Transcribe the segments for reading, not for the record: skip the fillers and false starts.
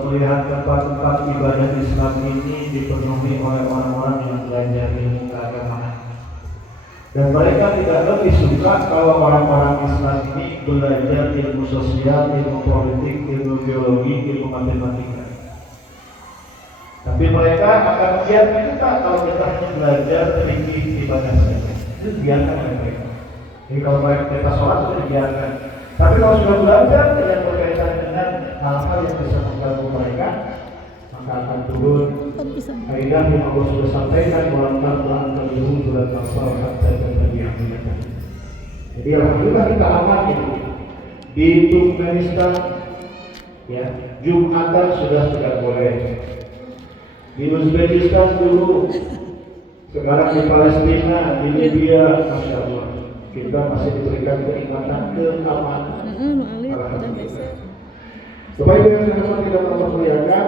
melihat tempat-tempat ibadah Islam ini dipenuhi oleh orang-orang yang belajar ilmu keagamaan. Dan mereka tidak lebih suka kalau orang-orang Islam ini belajar ilmu sosial, ilmu politik, ilmu biologi, ilmu matematika. Tapi mereka akan membiarkan kita kalau kita hanya belajar tinggi ibadah saja. Itu dibiarkan oleh mereka. Jadi kalau mereka kita sholat itu dibiarkan. Tapi kalau sudah belajar yang berkaitan dengan hal-hal yang bisa mengganggu mereka, maka akan turun kaidah yang Allah sudah sampaikan dalam Al-Quran terlebih surat Al-Fatihah dan terbiasa. Jadi alhamdulillah kita aman itu. Di Turkmenistan, ya Jumatan sudah tidak boleh. Di Uzbekistan dulu, sekarang di Palestina, di Libya, masya Allah, kita masih diberikan kenikmatan keamanan. Supaya tidak memperlihatkan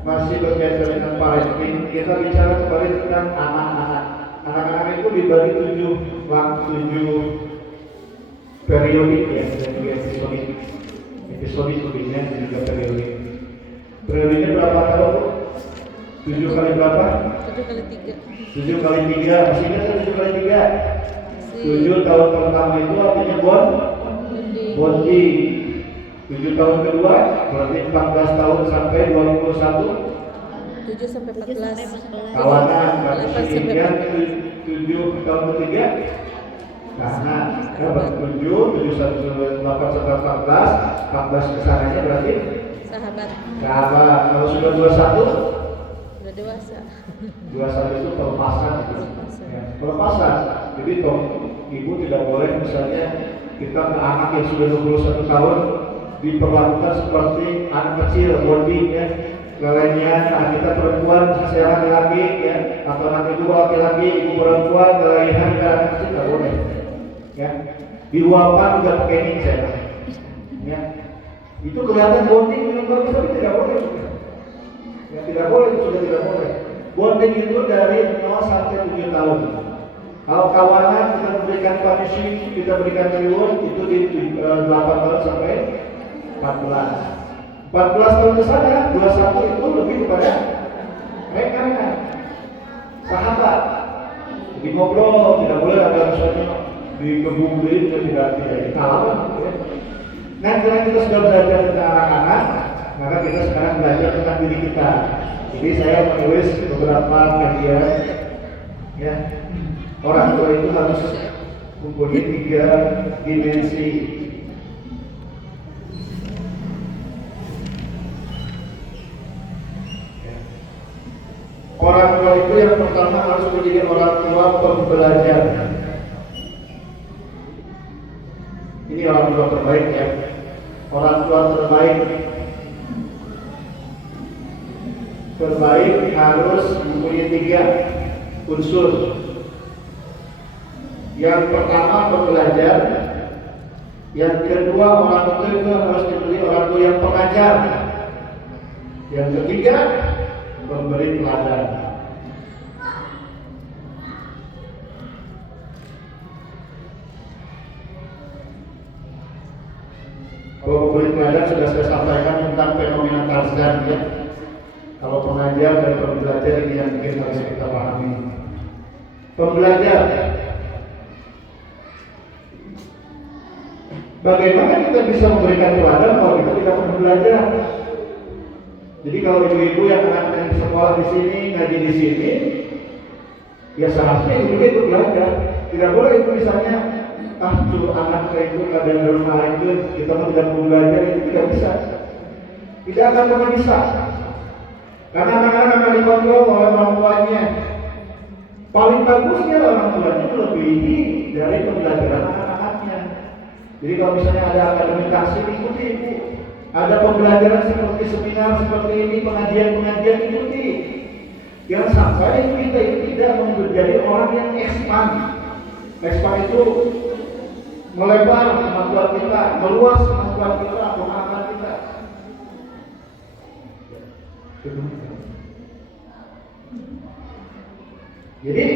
masih berkaitan dengan Palestina, kita bicara kembali tentang anak-anak. Anak-anak itu dibagi 7 periodik ya, dan juga episode lebihnya juga periodik. Periodenya berapa tahun? 7 kali berapa? 7 kali 3. 7 kali 3, masih ingat 7 kali 3? 7 tahun pertama itu artinya bondi. 7 tahun kedua berarti 14 tahun sampai 21. 7 sampai 14. Kawanan, berarti 7 tahun ketiga. Karena dapat 7 sampai 14 kesananya berarti Sahabat. Kalau sudah 21 Sudah dewasa. 21 itu pelepasan. Ya, pelepasan. Jadi ibu tidak boleh misalnya kita ke anak yang sudah 21 tahun diperlakukan seperti anak kecil, bonding ya. Lainnya kita perempuan saya laki-laki ya, atau anak ibu laki-laki, ibu perempuan lainnya anak kecil tidak boleh. Ya, di luapan juga pakai ini saya. Ya, itu kelihatan bonding yang bagus tapi tidak boleh. Ya, tidak boleh, itu sudah tidak boleh. Bonding itu dari 0 sampai 7 tahun. Kalau kawanan kita berikan punishing, kita berikan reward itu di 8 tahun sampai 14 tahun ke sana, 21 itu lebih kepada mereka sahabat. Jadi ngobrol, tidak boleh ada misalnya digebugin, tidak dikalahin. Ya. Nah, karena kita sudah belajar tentang anak-anak, maka kita sekarang belajar tentang diri kita. Jadi saya menulis beberapa kajian, ya. Orang tua itu harus mempunyai 3 dimensi. Orang tua itu yang pertama harus menjadi orang tua pembelajar. Ini orang tua terbaik ya. Orang tua terbaik harus mempunyai 3 unsur. Yang pertama pembelajar, yang kedua orang tua itu harus menjadi orang tua yang pengajar, yang ketiga memberi teladan. Kalau memberi teladan sudah saya sampaikan tentang fenomena Tarzan ya. Kalau pengajar dan pembelajar ini yang mungkin harus kita pahami. Pembelajar, bagaimana kita bisa memberikan teladan kalau kita tidak pernah belajar? Jadi kalau ibu-ibu yang anak-anak sekolah di sini, ngaji di sini, ya seharusnya ibu itu belajar. Tidak boleh itu misalnya, suruh anak saya itu kadang di rumah itu kita tidak mau belajar, itu tidak bisa. Tidak akan pernah bisa. Karena anak-anak akan dikontrol oleh orang tuanya. Paling bagusnya orang tuanya melebihi dari pembelajaran anak-anaknya. Jadi kalau misalnya ada akademikasi, ikuti ibu. Ada pembelajaran seperti seminar seperti ini, pengajian-pengajian ikuti. Jangan sampai kita itu tidak menjadi orang yang expand. Expand itu melebar kemampuan kita, meluas kemampuan kita, pemahaman kita. Jadi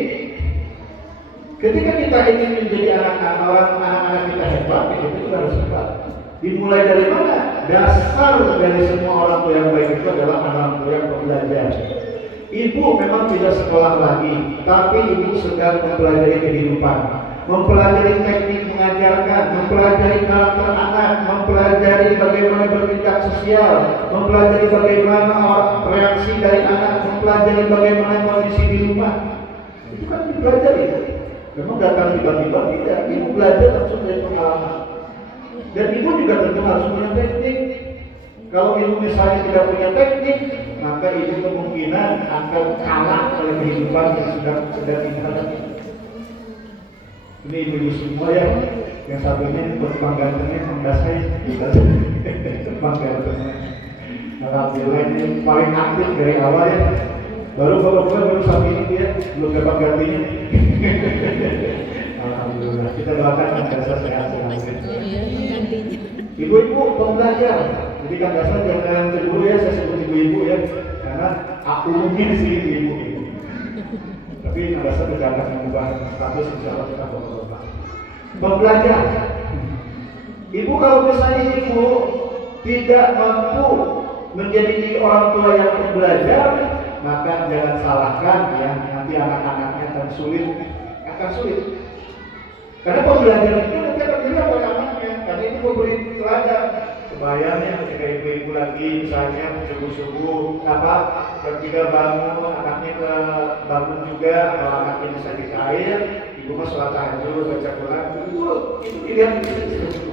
ketika kita ingin menjadi anak-anak kita hebat, itu juga harus hebat. Dimulai dari mana? dasar dari semua orang tua yang baik itu adalah orang tua yang pembelajar. Ibu memang tidak sekolah lagi, tapi ibu sedang mempelajari kehidupan, mempelajari teknik mengajarkan, mempelajari karakter anak, mempelajari bagaimana bertindak sosial, mempelajari bagaimana reaksi dari anak, mempelajari bagaimana kondisi di rumah. Itu kan dipelajari. Memang datang tiba-tiba tidak, ibu belajar langsung dari pengalaman. Dan ibu juga tentu harus punya teknik. Kalau ibu misalnya tidak punya teknik, maka ibu kemungkinan akan kalah oleh kehidupan yang sedang dihadapi. Ini ibu semua ya, yang satunya berkembang gantengnya enggak saya, berkembang gantengnya. Alhamdulillah ini paling aktif dari awal ya. Baru saat ini dia belum dapat gantinya. Alhamdulillah, kita doakan Kang Dasar sehat-sehat. Ibu-ibu pembelajar, jadi Kang Dasar jangan cemburu ya, saya sebut ibu-ibu ya, karena umumnya di sini ibu-ibu. Tapi Kang Dasar tidak akan mengubah status, insyaallah kita berdoa. Pembelajar, ibu kalau misalnya ibu tidak mampu menjadi orang tua yang pembelajar, maka jangan salahkan ya, nanti anak-anaknya akan sulit. Karena pembelajaran itu nanti akan dilihat oleh anaknya, karena itu memberi teladan. Kebayangnya ketika ibu-ibu lagi misalnya subuh-subuh ketika bangun, anaknya bangun juga, kalau anaknya bisa di air, ibu mah sholat tahajud, baca Quran, itu dilihat itu.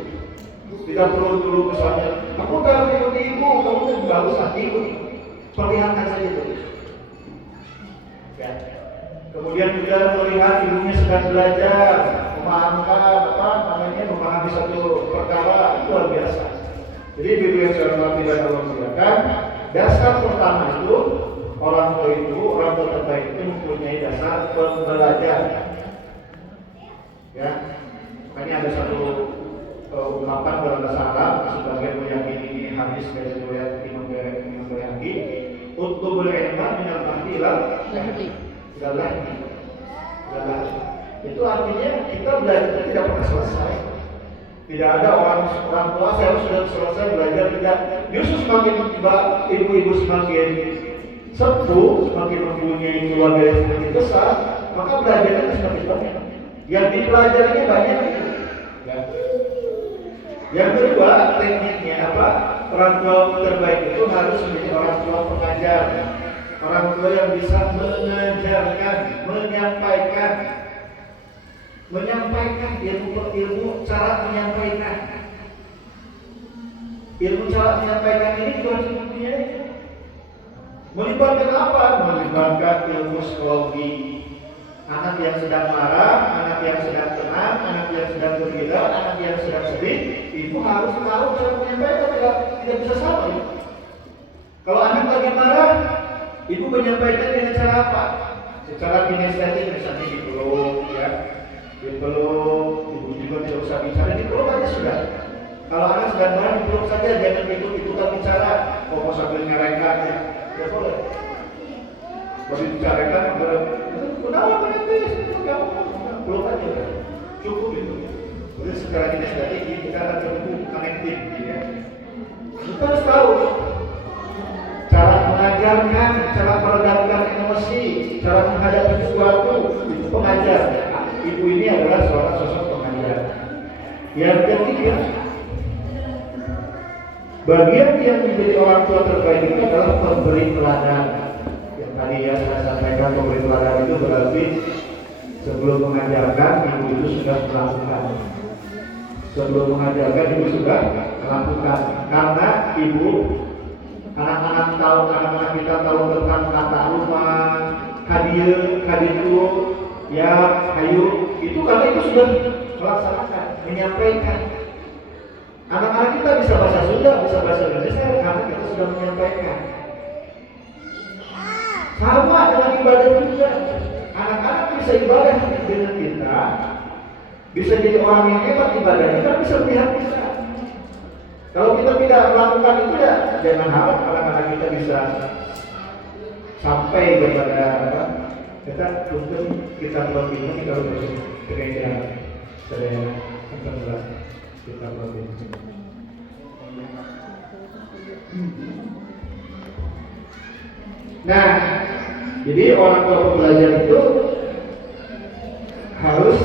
Tidak perlu dulu misalnya, aku harus ikut ibu, kamu nggak usah ikut, perlihatkan saja itu. Ya. Kemudian juga melihat ibunya sedang belajar, memahami satu perkara, itu luar biasa. Jadi ibu yang saya hormati dan Allah muliakan, dasar pertama itu orang tua terbaik itu mempunyai dasar pembelajar. Ya, makanya ada satu ungkapan dalam bahasa Arab, sebagian meyakini ini hadis dari riwayat Imam Bayhaqi, "Utlubul ilma minal mahdi ila lahdi." Itu artinya kita belajar tidak pernah selesai. Tidak ada orang tua saya sudah selesai belajar, tidak. Justru semakin ibu-ibu semakin sepuh, semakin mempunyai keluarga yang semakin besar, maka belajarnya semakin banyak. Yang dipelajarinya banyak. Ya. Yang kedua, tekniknya apa? Orang tua terbaik itu harus menjadi orang tua pengajar, orang tua yang bisa mengajarkan, menyampaikan ilmu cara menyampaikan. Ilmu cara menyampaikan ini juga harus dipunyai. Melibatkan apa? Melibatkan ilmu psikologi. Anak yang sedang marah, anak yang sedang tenang, anak yang sedang gembira, anak yang sedang sedih, ibu harus tahu cara menyampaikan, tidak bisa sama. Ya? Kalau anak lagi marah, ibu menyampaikan dengan cara apa? Secara kinestetik, misalnya dipeluk, ya. Dipeluk, ibu juga tidak usah bicara, dipeluk aja sudah. Kalau anak sedang marah, dipeluk saja, jangan ikut-ikutan bicara. Mau sambil ngerekan, ya. Ya boleh. Kalau dibicarakan, kenapa kamu peluk aja, cukup itu. Jadi secara kinestetik kita akan terhubung connected, ya. Kita harus tahu cara mengajarkan, cara meredamkan emosi, cara menghadapi sesuatu, itu pengajar. Ibu ini adalah seorang sosok pengajar. Yang ketiga, bagian yang menjadi orang tua terbaik itu adalah pemberi teladan. Yang tadi ya saya sampaikan, pemberi teladan itu berarti sebelum mengajarkan ibu itu sudah melakukan. Sebelum mengajarkan ibu sudah melakukan. Karena ibu, anak-anak kita tahu tentang tata rumah, kaditu, ya, hayu, itu karena itu sudah melaksanakan, menyampaikan. Anak-anak kita bisa bahasa Sunda, bisa bahasa Indonesia, karena kita sudah menyampaikan. Sama dengan ibadah juga. Anak-anak bisa ibadah dengan kita, bisa jadi orang yang hebat ibadahnya, kita bisa melihat bisa. Kalau kita tidak melakukan itu ya, jangan harap anak-anak kita bisa sampai kepada apa? Kita mungkin kita belum ini kalau gereja saya kita belum Nah, jadi orang tua pembelajar itu harus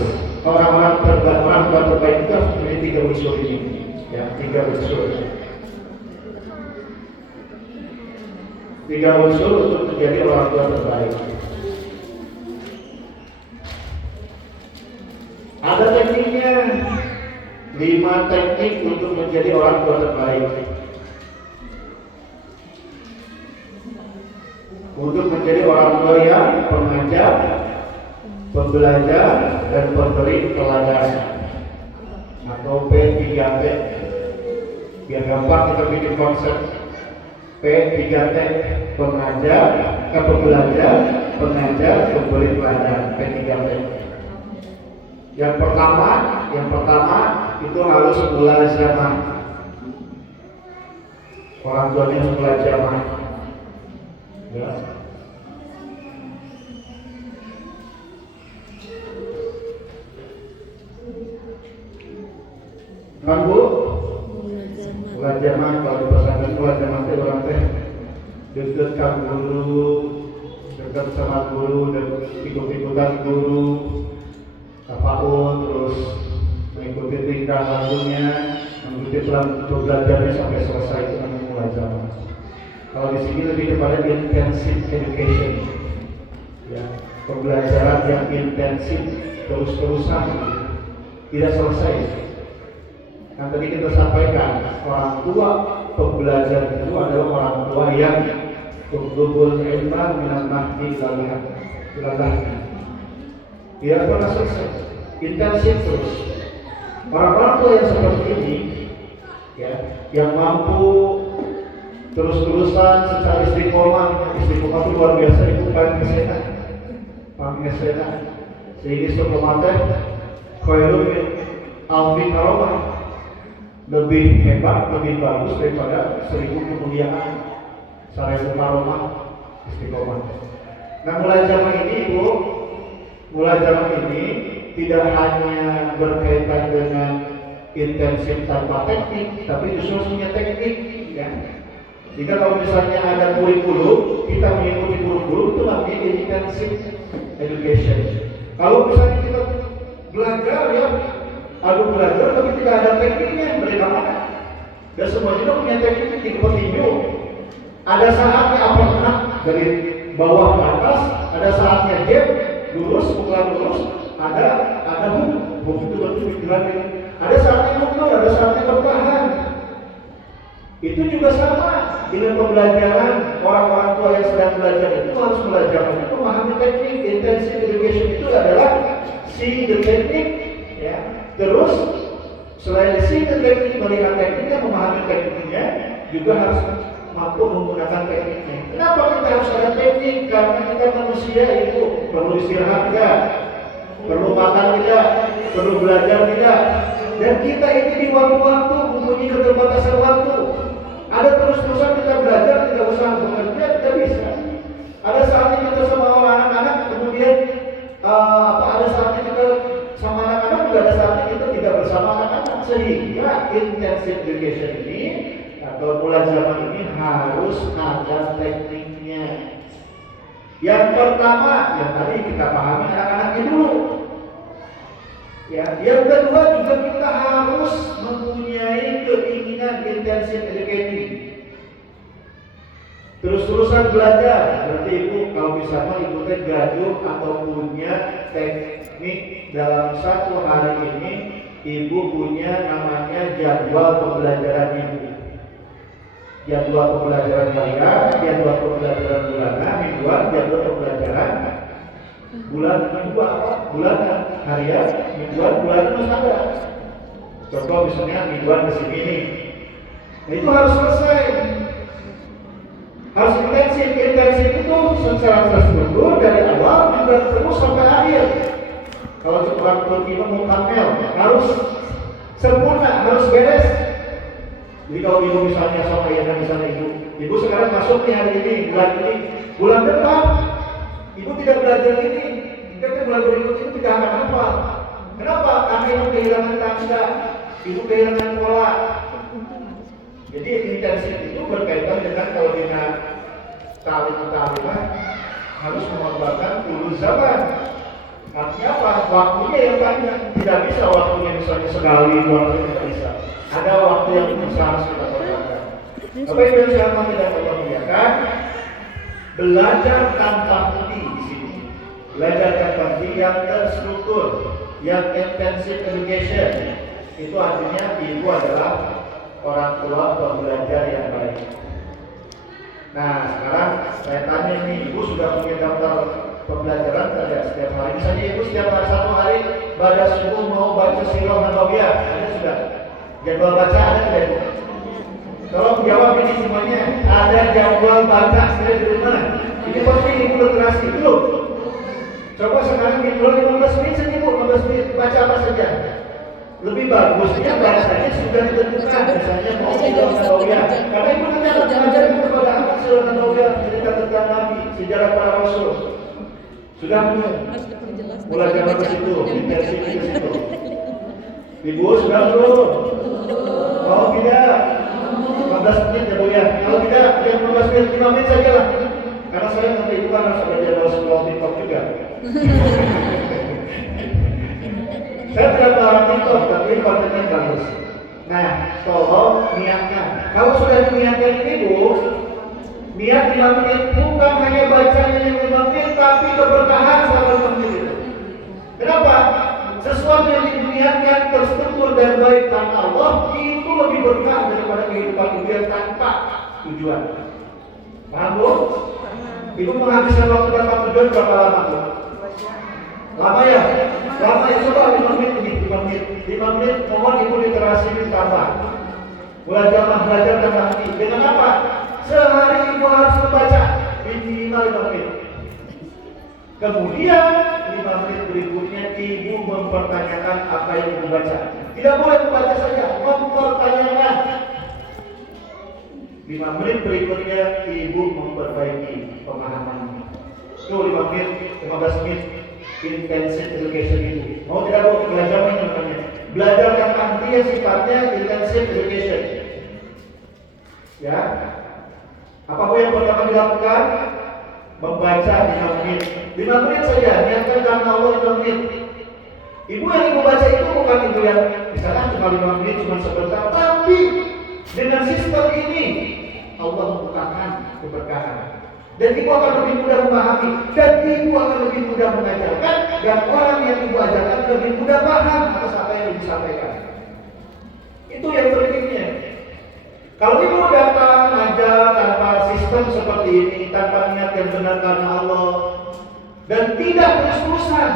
orang tua terbaik itu harus memiliki 3 unsur ini, ya, 3 unsur. 3 unsur untuk menjadi orang tua terbaik. Ada tekniknya, 5 teknik untuk menjadi orang tua terbaik. Untuk menjadi orang tua yang pengajar, pembelajar, dan pemberi teladan, atau P3T. Biar gampang kita bikin konsep. P3T, pengajar, pembelajar, pengajar, pemberi teladan, P3T. Yang pertama itu harus mulazamah. Orang tuanya harus mulazamah. Ya. Kan Bu? Mulazamah, kalau di pesantren mulazamah itu orang teh dekat sama guru, dekat sama guru dan ikut-ikutan guru, tafaul, terus mengikuti tingkah lakunya, mengikuti pembelajarannya sampai selesai, itu namanya mulazamah. Kalau di sini lebih kepada intensive education, ya, pembelajaran yang intensif terus-terusan, tidak selesai. Kan tadi kita sampaikan, orang tua pembelajar itu adalah orang tua yang tutlubul ilma minal mahdi ilalahna. Tidak pernah selesai, intensif terus. Orang-orang tua yang seperti ini, ya, yang mampu terus-terusan secara istiqomah itu luar biasa, itu paling ngesena. Sehingga istiqomah teh khairun min alfi karomah, lebih hebat, lebih bagus daripada 1000 kemuliaan. Seribu karomah istiqomah. Nah, mulazamah ini Bu, mulazamah ini tidak hanya berkaitan dengan intensif tanpa teknik, tapi justru punya teknik, ya. Jika kalau misalnya ada kurikulum, kita mengikuti kurikulum, itu namanya intensive education. Kalau misalnya kita belajar, ya, belajar tapi tidak ada tekniknya, bagaimana? Dan semua juga punya teknik di petinju. Ada saatnya uppercut dari bawah ke atas, ada saatnya jab, lurus, pukulan lurus, ada hook itu bertujuan ini. Ada saatnya mundur, ada saatnya bertahan. Itu juga sama dengan pembelajaran. Orang-orang tua yang sedang belajar itu harus belajar untuk memahami teknik. Intensive education itu adalah see the teknik, ya. Terus selain see the teknik, melihat tekniknya, memahami tekniknya, juga harus mampu menggunakan tekniknya. Kenapa kita harus ada teknik? Karena kita manusia itu perlu istirahat tidak, perlu makan tidak, perlu belajar tidak. Dan kita ini di waktu-waktu mempunyai keterbatasan waktu. Ada terus-terusan kita belajar, tidak usah bekerja, tidak bisa. Ada saatnya kita sama anak-anak, kemudian ada saatnya kita sama anak-anak, juga ada saatnya kita tidak bersama anak-anak. Sehingga intensive education ini atau mulazamah ini harus ada tekniknya. Yang pertama, yang tadi kita pahami anak-anaknya dulu. Ya, yang kedua juga kita harus mempunyai keinginan intensive educating. Terus-terusan belajar. Berarti Ibu kalau misalnya Ibu gaduh atau punya teknik dalam satu hari ini, Ibu punya namanya jadwal pembelajaran Ibu. Jadwal pembelajaran harian, jadwal pembelajaran bulanan, mingguan, jadwal pembelajaran bulanan, harian, mingguan, bulanan harus ada. Contoh misalnya mingguan kesini nih, nah, itu harus selesai, harus intensif itu secara terstruktur dari awal juga terus sampai akhir. Kalau seorang kita mau kamel, harus sempurna, harus beres. Jadi kalau Ibu misalnya sama yang misalnya Ibu sekarang masuk nih hari ini, bulan depan Ibu tidak belajar ini, kita belajar ini tidak akan hafal. Kenapa? Karena Ibu kehilangan tangga, Ibu kehilangan pola. Jadi intensif itu berkaitan dengan kalau kita ta'limah harus mengorbankan dulu zaman. Artinya apa? Waktunya yang banyak. Tidak bisa waktunya misalnya sekali, dua kali, tidak bisa. Ada waktu yang harus kita korbankan. Apa itu yang siapa tidak mempermuliakan? Belajar tanpa henti di sini. Belajar tanpa henti yang terstruktur, yang intensive education. Itu artinya ibu adalah orang tua pembelajar yang baik. Nah, sekarang saya tanya nih, ibu sudah punya daftar pembelajaran tidak setiap hari? Misalnya ibu setiap hari, satu hari pada subuh mau baca sirah nabawiyah, ada sudah? Jadwal baca ada tidak ibu? Tolong jawab ini semuanya. Ada jadwal baca saya di rumah. Ini penting ibu literasi belum? Coba sekarang dimulai 15 menit saja ibu, 15 menit baca apa saja. Lebih bagusnya bahasanya sudah ditentukan, misalnya mau sirah nabawiyah. Karena ibu nanti akan mengajar kepada anak sirah nabawiyah, cerita tentang Nabi, sejarah para Rasul. Sudah mulai zaman ke situ, intensif ke situ. Ibu sudah belum? Mau tidak? 15 menit ya Bu ya. Kalau tidak, yang 15 menit, 5 menit saja lah. Karena saya nanti itu kan harus ada jadwal sekolah TikTok juga. Saya tidak melarang TikTok, tapi kontennya bagus. Nah, tolong niatkan. Kalau sudah niatkan ini Bu, niat 5 menit bukan hanya bacanya yang 5 menit, tapi keberkahan selama 5 menit itu. Kenapa? Sesuatu yang diniatkan terstruktur dan baik karena Allah itu lebih berkah daripada kehidupan dunia tanpa tujuan. Paham Bu? Ibu menghabiskan waktu tanpa tujuan berapa lama Bu? Lama ya? Lama ya, coba 5 menit ini, 5 menit. 5 menit, mohon ibu literasi ditambah. Belajar tanpa henti. Dengan apa? Sehari ibu harus membaca minimal 5 menit. Kemudian 5 menit berikutnya ibu mempertanyakan apa yang ibu baca. Tidak boleh membaca saja, mempertanyakan. 5 menit berikutnya ibu memperbaiki pemahamannya. Itu 5 menit, 15 menit intensive education itu. Mau tidak Bu? Belajar ini namanya. Belajar tanpa henti yang sifatnya intensive education. Ya. Apa Bu yang pertama dilakukan? Membaca 5 menit. 5 menit saja, niatkan karena Allah 5 menit. Ibu yang ibu baca itu bukan ibu yang misalnya cuma 5 menit, cuma sebentar. Tapi dengan sistem ini Allah membukakan keberkahan. Dan ibu akan lebih mudah memahami. Dan ibu akan lebih mudah mengajarkan. Dan orang yang ibu ajarkan lebih mudah paham atas apa yang ibu sampaikan. Itu yang pentingnya. Kalau ibu datang ajar tanpa sistem seperti ini, tanpa niat yang benar karena Allah, dan tidak terus-terusan,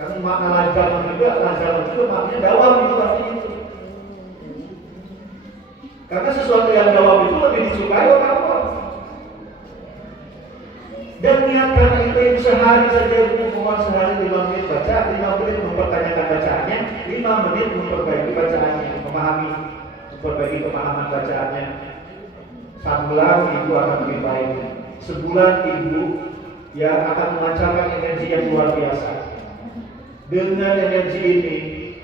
karena makna lajar juga maknanya dawam itu artinya itu. Karena sesuatu yang dawam itu lebih disukai oleh Allah. Dan niat karena itu ibu sehari saja ibu mohon sehari 5 menit baca, 5 menit mempertanyakan bacaannya, 5 menit memperbaiki bacaannya, memahami. Perbaiki pemahaman bacaannya. Sebulan ibu akan lebih baik. Sebulan ibu yang akan memancarkan energi yang luar biasa. Dengan energi ini,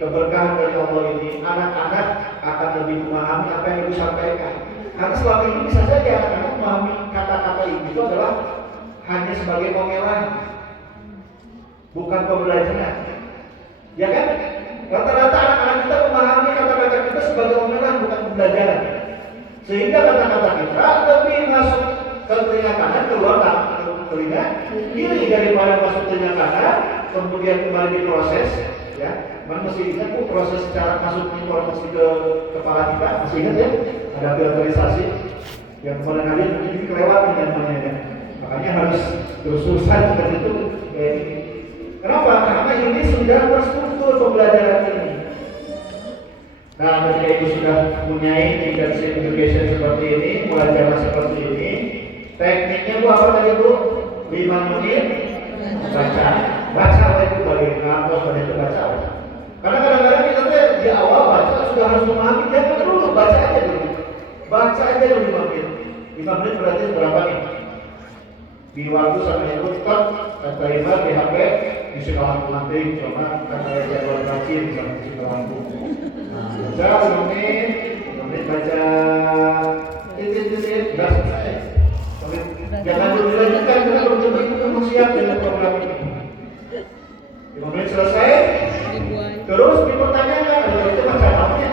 keberkahan dari Allah ini, anak-anak akan lebih memahami apa yang ibu sampaikan. Karena selama ini bisa saja anak-anak memahami kata-kata ibu itu adalah hanya sebagai omelan, bukan pembelajaran. Ya kan? Rata-rata anak-anak kita memahami kata-kata kita sebagai omelan, bukan pembelajaran. Sehingga kata-kata kita lebih masuk ke telinga kanan, keluar ke telinga kiri daripada masuk telinga kanan, kemudian kembali diproses. Ya, masih ingat Bu proses cara masuk informasi ke kepala kita? Masih ingat ya? Ada filterisasi yang kemudian hari ini kelewatan namanya ya. Makanya harus terus-terusan seperti itu. Kenapa? Karena ini sudah terstruktur pembelajaran ini. Nah, ketika ibu sudah mempunyai intensive education seperti ini, belajar seperti ini, tekniknya Bu apa tadi Bu? 5 menit baca. Baca itu bagi ngampus, bagi itu baca. Karena kadang-kadang kita di awal baca sudah harus memahami, jangan dulu, baca aja dulu. Baca aja dulu 5 menit. 5 menit berarti berapa nih? Di waktu sampai itu tetap terima di HP isi lampu nanti cuma kata jadwal terakhir misalnya isi lampu. Nah, baca 5 menit baca titik-titik, sudah selesai. Tapi jangan dulu dilanjutkan karena belum tentu ibu kamu siap dengan program ini. 5 menit selesai, Dibuai. terus dipertanyakan, ada itu baca namanya.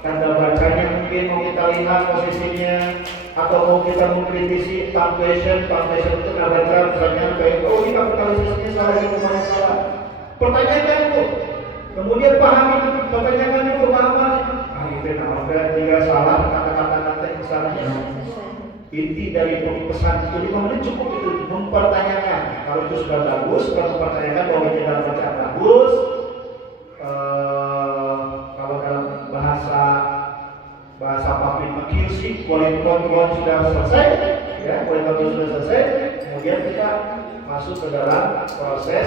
Tanda bacanya mungkin mau kita lihat posisinya, atau mau kita mengkritisi punctuation itu nggak baca misalnya kayak oh ini kapitalisasinya salah, ini rumahnya salah. Pertanyakan Bu, kemudian pahami, pertanyakan dulu pemahaman. Itu namanya jika salah kata-kata misalnya. Inti dari pesan itu 5 menit cukup itu mempertanyakan. Kalau itu sudah bagus, kalau mempertanyakan bahwa ini dalam bacaan bagus. Kalau dalam bahasa public accuracy, quality control sudah selesai, ya quality control sudah selesai. Kemudian kita masuk ke dalam proses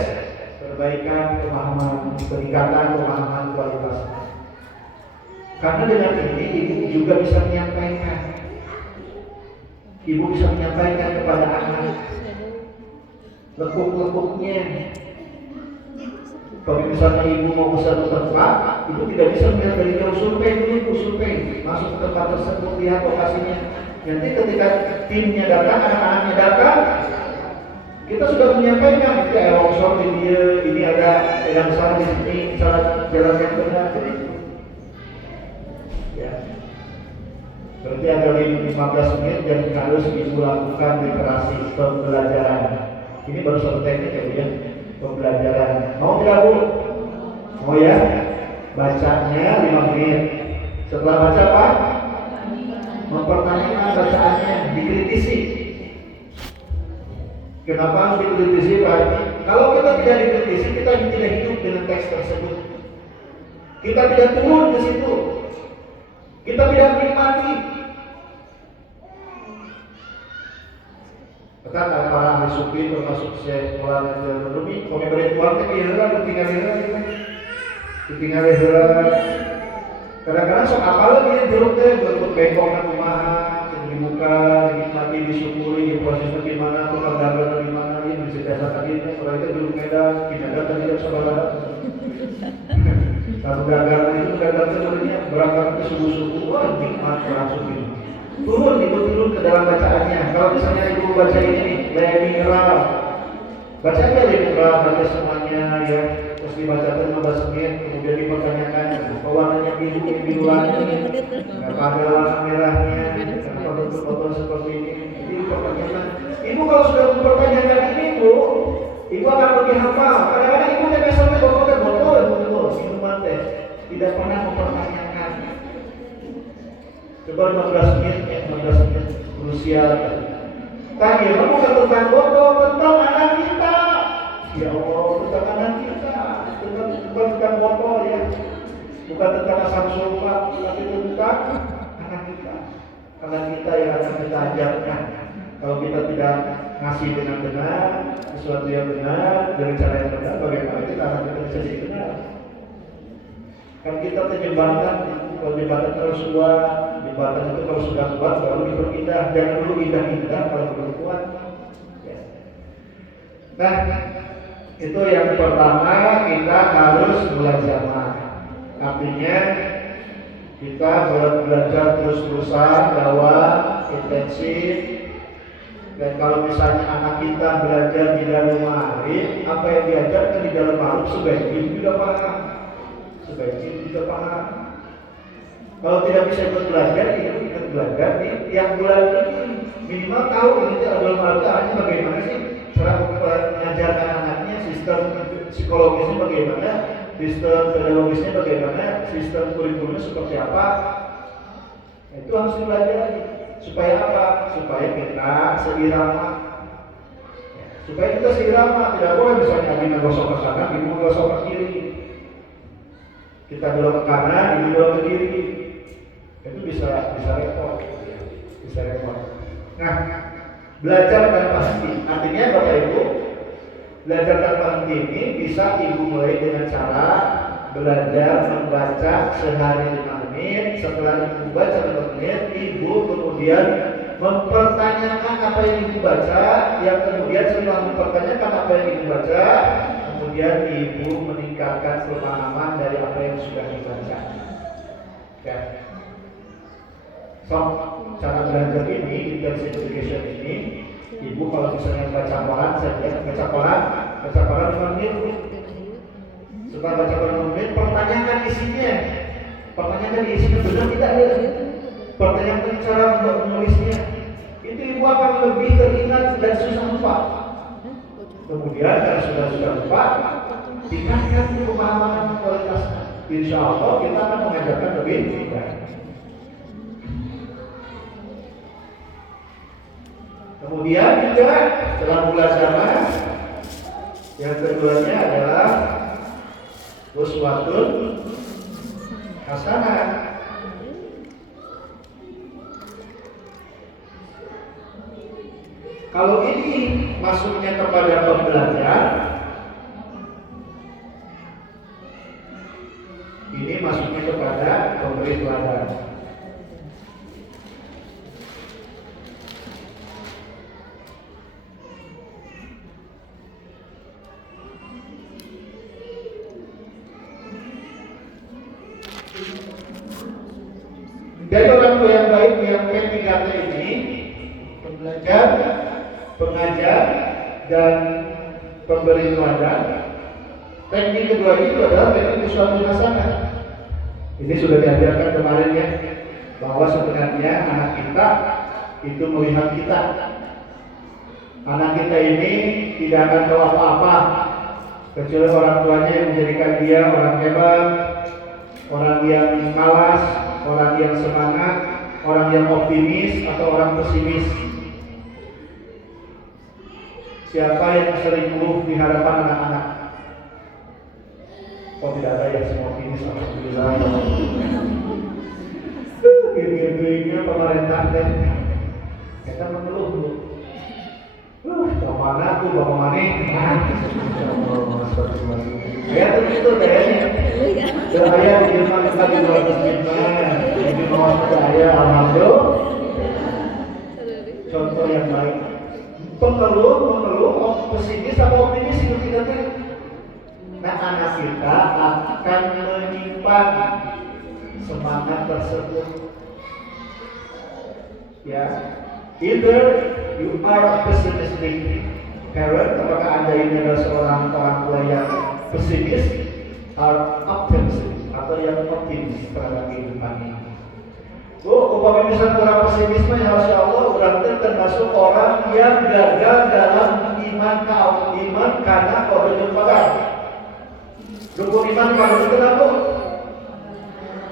perbaikan pemahaman, peningkatan pemahaman kualitas. Karena dengan ini ibu juga bisa menyampaikan. Ibu bisa menyampaikan kepada anak lekuk-lekuknya. Kalau misalnya ibu mau ke satu tempat, ibu tidak bisa melihat dari jauh, survei dulu, survei masuk ke tempat tersebut, lihat lokasinya. Nanti ketika timnya datang, anak-anaknya datang, kita sudah menyampaikan, ini ada longsor di dia, ini ada yang salah di sini, salah jalan yang benar. Ya. Berarti ada 15 menit yang harus ibu lakukan literasi pembelajaran. Ini baru satu teknik ya Bu ya, pembelajaran. Mau tidak Bu? Mau ya? Bacanya 5 menit. Setelah baca apa? Mempertanyakan bacaannya, dikritisi. Kenapa harus dikritisi Pak? Kalau kita tidak dikritisi, kita tidak hidup dengan teks tersebut. Kita tidak turun ke situ. Kita tidak menikmati. Kata para ahli sufi termasuk sekolah ekonomi, kalau berituan kan ditinggal kadang-kadang sok apa lagi jeruk teh bentuk bengkok dan kumaha dibuka, dinikmati, disyukuri, diprosesnya gimana, tukang dagang di mana, ini bisa jasa tadi, setelah itu jeruk medan, tidak tadi tidak saudara. Satu dagangan itu sebenarnya berangkat ke subuh-subuh, wah nikmat langsung ini. Turun ke dalam bacaannya. Kalau misalnya ibu baca ini nih, Le Mineral, baca aja Le Mineral, baca semuanya ya. Terus dibaca 15 menit, kemudian dipertanyakan, warnanya biru lagi, kenapa ada warna merahnya, kenapa bentuk botol seperti ini. Jadi dipertanyakan. Ibu kalau sudah mempertanyakan ini Bu, ibu akan lebih hafal. Kadang-kadang ibu tidak sampai botol, minuman teh, tidak pernah mempertanyakan. Coba 15 menit krusial. Tadi bukan tentang botol, tentang anak kita. Ya Allah, tentang anak kita. Bukan tentang botol ya. Bukan tentang asam sulfat, tapi tentang anak kita. Anak kita yang akan kita ajarkan. Kalau kita tidak ngasih dengan benar, sesuatu yang benar, dengan cara yang benar, bagaimana kita anak kita bisa jadi benar? Kan kita terjebakkan, kalau jembatan terus kuat, jembatan itu kalau sudah kuat baru diperpindah, jangan dulu pindah-pindah kalau belum kuat. Ya. Nah, itu yang pertama kita harus belajar. Artinya kita belajar terus-terusan, dakwah, intensif. Dan kalau misalnya anak kita belajar di dalam ma'arif, apa yang diajarkan di dalam ma'arif sebaiknya juga paham. Kalau tidak bisa ikut belajar, ikut belajar di tiap bulan ini. Minimal tahu ini adalah ma'arif bagaimana sih cara mengajarkan anaknya, sistem psikologisnya bagaimana, sistem pedagogisnya bagaimana, sistem kurikulumnya seperti apa. Itu harus dipelajari. Supaya apa? Supaya kita seirama. Tidak boleh misalnya Abi menggosok ke kanan, Ibu menggosok ke kiri. Kita belok ke kanan, Ibu belok ke kiri. Itu bisa repot. Nah, belajar tanpa henti. Artinya Bapak Ibu, belajar tanpa henti ini bisa Ibu mulai dengan cara belajar membaca sehari 5 menit. Setelah Ibu baca 5 menit, Ibu kemudian mempertanyakan apa yang Ibu baca. Yang kemudian setelah mempertanyakan apa yang Ibu baca, kemudian Ibu meningkatkan pemahaman dari apa yang sudah dibaca. Ya. So, cara belajar ini, intensive education ini, ibu kalau misalnya baca koran saja, baca koran 5 menit. Setelah baca koran 5 menit, pertanyakan isinya. Pertanyakan isinya benar tidak ya? Pertanyakan cara menulisnya. Itu ibu akan lebih teringat dan susah lupa. Kemudian kalau sudah lupa, tingkatkan pemahaman kualitasnya. Insya Allah kita akan mengajarkan lebih baik. Kemudian juga dalam belajar yang keduanya adalah uswatun hasanah. Kalau ini masuknya kepada pembelajar, ini masuknya kepada pemberi teladan. Dari orang tua yang baik yang P3T ini, pembelajar, pengajar, dan pemberi teladan. Teknik kedua itu adalah teknik uswatun hasanah. Ini sudah diajarkan kemarin ya, bahwa sebenarnya anak kita itu melihat kita. Anak kita ini tidak akan tahu apa-apa kecuali orang tuanya yang menjadikan dia orang hebat, orang yang malas, orang yang semangat, orang yang optimis atau orang pesimis. Siapa yang sering mengeluh di hadapan anak-anak? Oh tidak ada yang semua optimis, alhamdulillah. Gini-gininya pemerintah deh. Kita mengeluh dulu. Bapak anakku, bapak maning. Ya begitu deh. Saya di rumah kita di luar masjidnya, di rumah saya alhamdulillah. Contoh yang baik. Pengeluh, pesimis apa optimis itu kita kan. Nah anak kita akan menyimpan semangat tersebut. Ya, either you are a pessimistic parent, apakah anda ini adalah seorang orang tua yang pesimis, are optimistic atau yang optimis terhadap kehidupan ini. Upama misalnya orang pesimisme ya Masya Allah berarti termasuk orang yang gagal dalam iman karena kodenya pagar. Rukun iman kalau itu kenapa?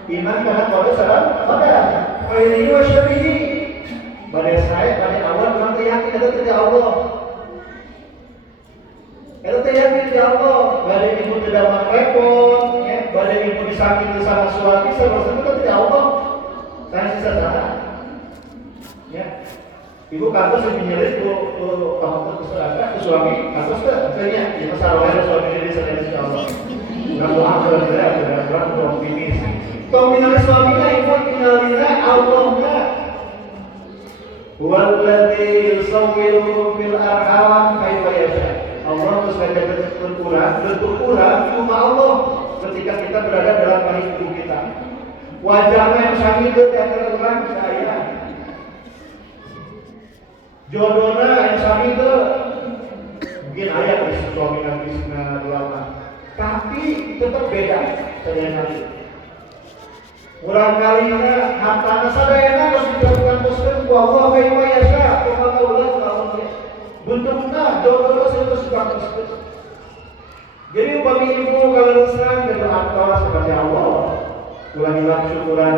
Iman karena kode salah pagar. Ini wasyarihi. Pada saya, pada awal orang yakin itu tidak Allah. Itu yakin tidak Allah. Pada ibu tidak merepot, ya. Pada ibu disakiti sama suami, seharusnya itu tidak Allah. Saya sisa sana. Ya. Ibu kantor lebih nyerit kamu ke suami, kantor sebenarnya di masalah suami ini sedang insya Allah. Dan doa berbeda, berat optimis. Kombinasi suaminya ibu tinggalnya Allahnya. Walladzi yusawwirukum fil arham kaifa yasha. Allah bersedia bentuk ukuran cuma Allah ketika kita berada dalam rahim ibu kita. Wajahnya yang sami itu di antara orang saya. Jodohnya yang sami itu mungkin ayah dari suami nanti ulama. Tapi tetap beda saya nanti. Urang kalinya hartana sadayana harus dilakukan bahwa kaifa yasha, kepada Allah taala. Bentuknya jodoh terus bagus. Jadi upami ibu kalau serang berdoa seperti Allah, ulangilah syukuran.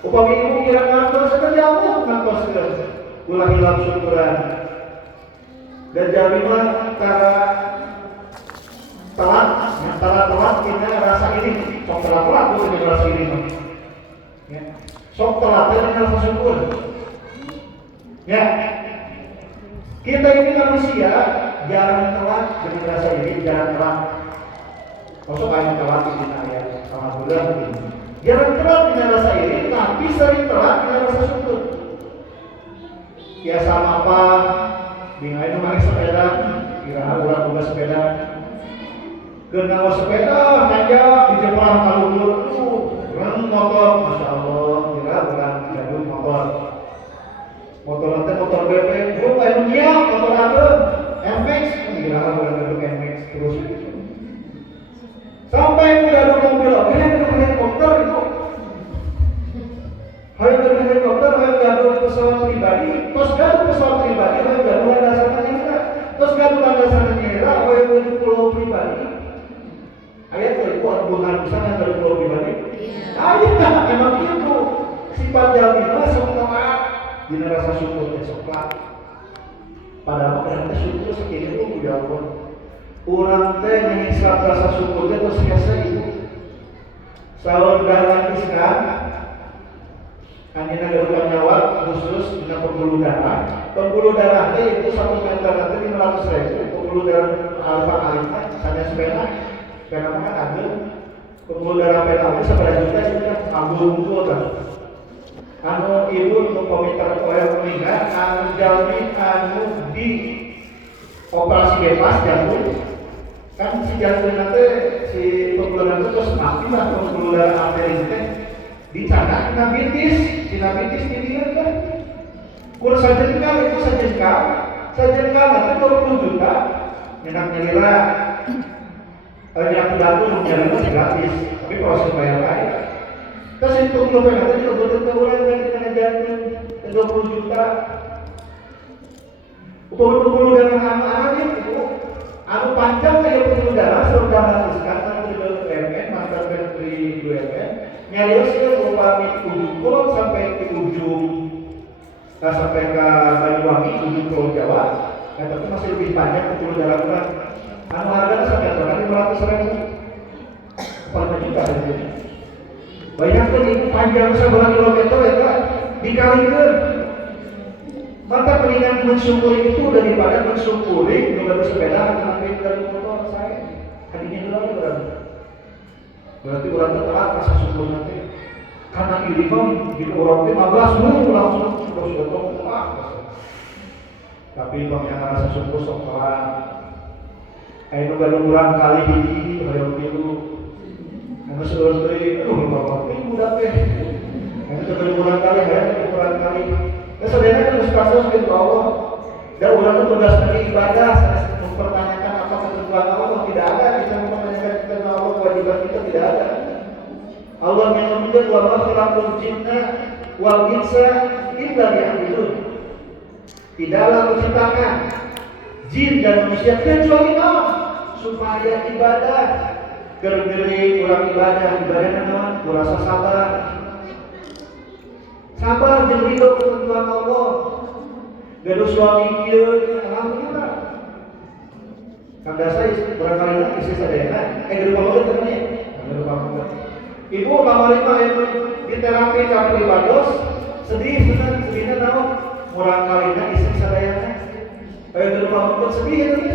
Upami ibu kira ngatur seperti Allah, ngatur sekali. Ulangilah syukuran. Dan jadilah telat kita rasa ini, sok telat bukan rasa ini. Ya. Sok telatnya dengan rasa syukur. Ya. Kita ini manusia jarang telat dengan rasa ini, jarang telat. Masuk aja telat di sini ya. Alhamdulillah begini. Jarang telat dengan rasa ini, tapi sering telat dengan rasa syukur. Ya sama apa? Bingai itu naik sepeda, kira ulang buka sepeda. Kenawa sepeda, nanya di Jepang kalau dulu. Orang motor, Masya Allah, kira bukan jadul motor motor nanti motor BP, gue pengen motor apa, MX, kira-kira bentuk MX terus. Sampai udah ada mobil, ada helikopter itu. Hai ada helikopter, hai ada pesawat pribadi, terus ada pesawat pribadi, hai ada landasan nyerah, terus ada landasan nyerah, hai ada pulau pribadi. Ayat itu bukan misalnya dari pulau pribadi. Ayat memang itu sifat jamilah setelah di rasa syukur esoklah. Padahal karena syukur sekali itu udah pun. Orang teh mengisap rasa syukurnya terus selesai itu. Sahur darah iskan, hanya ada nyawa khusus dengan pembuluh darah. Pembuluh darah itu 1 meter nanti 500.000. Pembuluh darah alfa alfa sana sepeda, sepeda mana ada. Pembuluh darah peta itu 11 juta itu kan ambul kan. Anu ibu untuk komentar oleh meninggal, anu jalmi anu di operasi bebas jantung. Kan si jantung nanti si pembuluh darah itu terus mati lah pembuluh darah arteri itu dicana nabitis, si nabitis dilihat kan kurang sajengkal itu sajengkal nanti 20 juta nyenak nyelira nyenak jantung nyelira masih gratis tapi proses bayar lain terus itu pembuluh darah nanti juga berkurang kan kita jantung 20 juta pembuluh darah anak-anak itu anu panjang kayak pembuluh darah sudah habiskan anu BUMN mantan Menteri BUMN nyarios ke upami ujung kulon sampai ke ujung sampai ke Banyuwangi ujung Pulau Jawa tapi masih lebih panjang pembuluh darah kurang anu harganya sampai berapa 500.000 4 juta ini bayangkan itu panjang seberapa kilometer ya kan dikalikan maka mendingan mensyukuri itu daripada mensyukuri dengan bersepeda sampai dari motor saya. Hadinya dulu berarti orang telat rasa syukur nanti. Karena ini bang, di orang 15 dulu langsung sudah tolak. Tapi bang yang rasa syukur sokalan. Ayo nggak kurang kali ini, ayo itu. Karena seperti itu, bapak ini udah teh. Karena sudah kurang kali, ayo kurang kali. Sebenarnya harus kasus itu Allah. Dan orang itu tugas dari ibadah, mempertanyakan apa ketentuan Allah tidak ada. Kita mempertanyakan ketentuan Allah, kewajiban kita tidak ada. Allah menyebutkan wa ma khalaqul jinna wal insa illa liya'budun. Tidaklah menciptakan jin dan manusia kecuali Allah supaya ibadah. Gergeri kurang ibadah naon? Kurasa sabar. Sabar dan ridho ketentuan Allah. Gaduh suami kieu, alhamdulillah. Kang dasa barangkali istri sadayana, gaduh pamoga temennya. Gaduh pamoga. Ibu kamari mah di terapi ka pribados, sedih naon? Murang kalina istri sadayana. Gaduh pamoga sedih itu.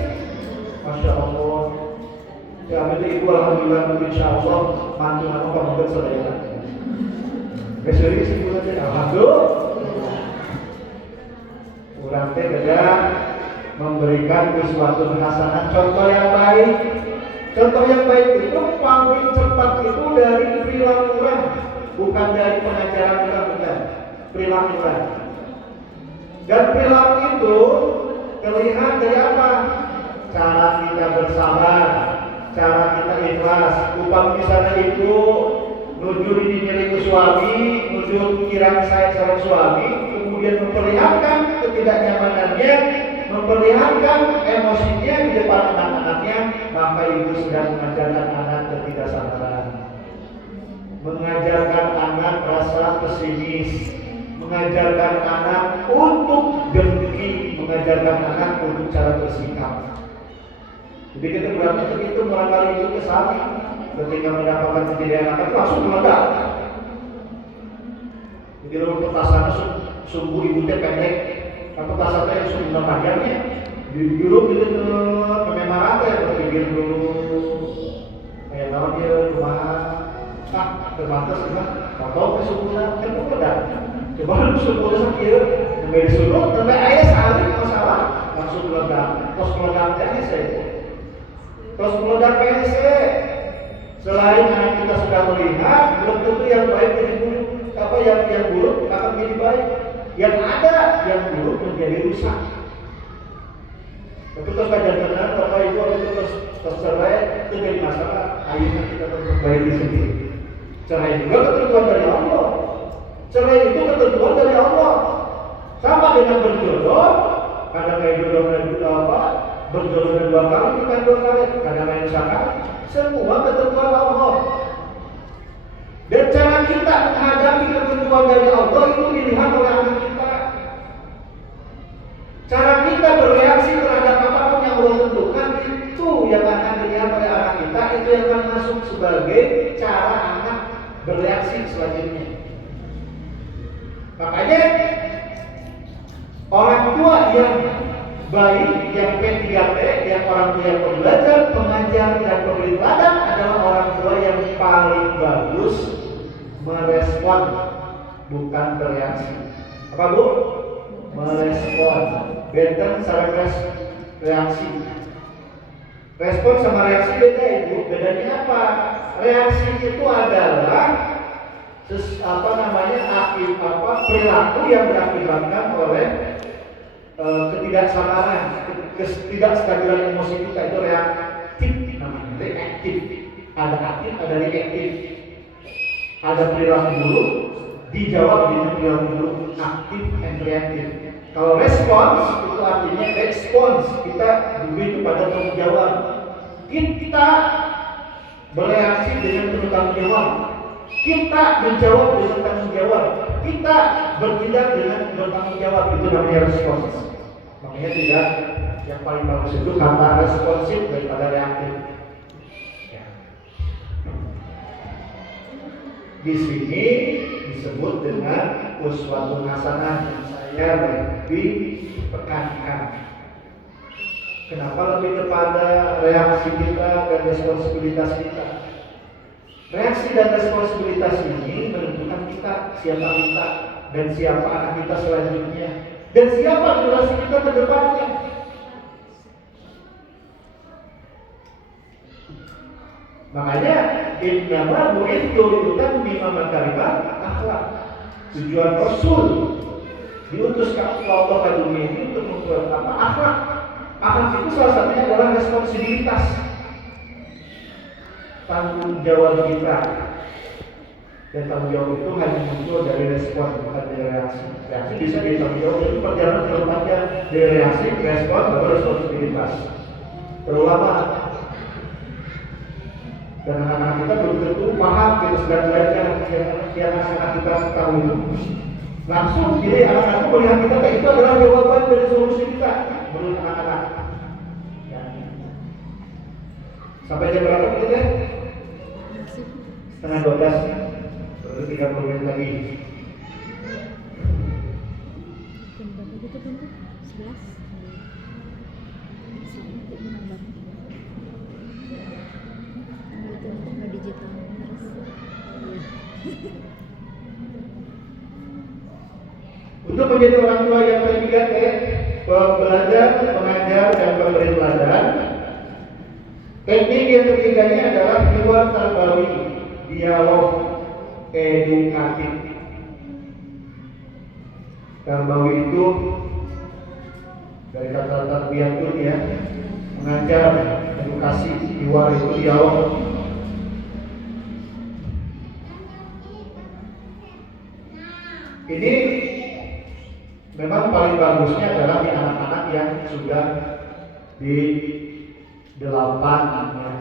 Masya Allah. Ya betul ibu alhamdulillah insyaallah mantu anu pamoga sadayana. Besok sebulan alhamdulillah. Orang teh beda memberikan sesuatu hasanah. Contoh yang baik itu paling cepat itu dari perilaku orang, bukan dari pengajaran orang, bukan perilaku orang. Dan perilaku itu terlihat dari apa? Cara kita bersabar, cara kita ikhlas. Upama misalnya itu nuju ini nyeri suami, nuju kirang saya seorang suami, kemudian memperlihatkan ketidaknyamanannya, memperlihatkan emosinya di depan anak-anaknya, maka ibu sedang mengajarkan anak ketidaksabaran, mengajarkan anak rasa pesimis, mengajarkan anak untuk dengki, mengajarkan anak untuk cara bersikap. Jadi kita berarti itu barangkali itu kesalahan. Ketika mendapatkan kejadian anak itu langsung meledak. Jadi lalu petasan sumbu ibu teh pendek, petasannya sumbu panjangnya, diurut itu memang teh berpikir dulu kayak naon dia rumah terbatas kan, atau ke sumbunya kan meledak. Coba sumbunya sakit, sampai disuruh, sampai ayah salib masalah langsung meledak. Terus meledak terus meledak PSC. Selain anak kita sudah melihat, belum tentu yang baik jadi buruk, yang buruk akan menjadi baik. yang buruk menjadi rusak. Tapi kalau jangan Bapak Ibu itu tercerai itu jadi masalah. Akhirnya kita perbaiki sendiri. Cerai juga ketentuan dari Allah. Cerai itu ketentuan dari Allah. Sama dengan berjodoh, kadang jodoh dan berjodoh dan 2 kali bukan 2 kali, kadang misalkan semua ketentuan Allah. Dan cara kita menghadapi ketentuan dari Allah itu dilihat oleh anak kita. Cara kita bereaksi terhadap apapun yang Allah tentukan itu yang akan dilihat oleh anak kita, itu yang akan masuk sebagai cara anak bereaksi selanjutnya. Makanya orang tua yang baik, yang P3T, yang orang tua yang belajar, pengajar dan pemberi teladan adalah orang tua yang paling bagus merespon, bukan bereaksi. Apa Bu? Merespon. Beda cara reaksi. Respon sama reaksi beda Ibu. Bedanya apa? Reaksi itu adalah perilaku yang diakibatkan oleh ketidaksabaran, ketidakstabilan emosi kita, itu reaktif namanya, reaktif. Ada aktif, ada reaktif. Ada perilaku buruk dijawab dengan perilaku buruk, aktif dan reaktif. Kalau respons itu artinya respons, kita lebih kepada tanggung jawab. Kita bereaksi dengan bertanggung jawab. Kita menjawab dengan tanggung jawab. Kita bertindak dengan bertanggung jawab. Itu namanya respons. Makanya tidak, yang paling bagus itu kata responsif daripada reaktif. Ya. Di sini disebut dengan uswatun hasanah yang saya lebih tekankan. Kenapa lebih kepada reaksi kita dan responsibilitas kita? Reaksi dan responsibilitas ini menentukan kita, siapa kita, dan siapa anak kita selanjutnya, dan siapa generasi kita ke depannya. Makanya innama bu'itsu liutammima makarimal akhlak. Tujuan Rasul diutus ke Allah ke dunia ini untuk membuat apa? Akhlak. Akhlak itu salah satunya adalah responsibilitas, tanggung jawab kita. Dan tanggung jawab itu hanya muncul dari respon, bukan dari reaksi. Reaksi bisa jadi tanggung jawab, jadi perjalanan terlalu panjang dari reaksi, respon, baru responsibilitas. Terlalu lama. Dan anak-anak kita belum tentu paham, kita sedang belajar yang anak-anak kita tahu itu. Langsung, jadi anak-anak melihat kita itu adalah jawaban dari solusi kita menurut anak-anak. Ya. Sampai jam berapa kita? Setengah 12. Terus 30 menit lagi. Jam berapa gitu Tante? 11? Nggak digital terus. Untuk menjadi orang tua yang P3T, pembelajar, pengajar, dan pemberi teladan, teknik yang ketiganya adalah hiwar tarbawi, dialog edukatif. Tarbawi itu dari kata tarbiyah itu ya, mengajar, edukasi, hiwar itu dialog. Ini memang paling bagusnya adalah di anak-anak yang sudah di 8 ya.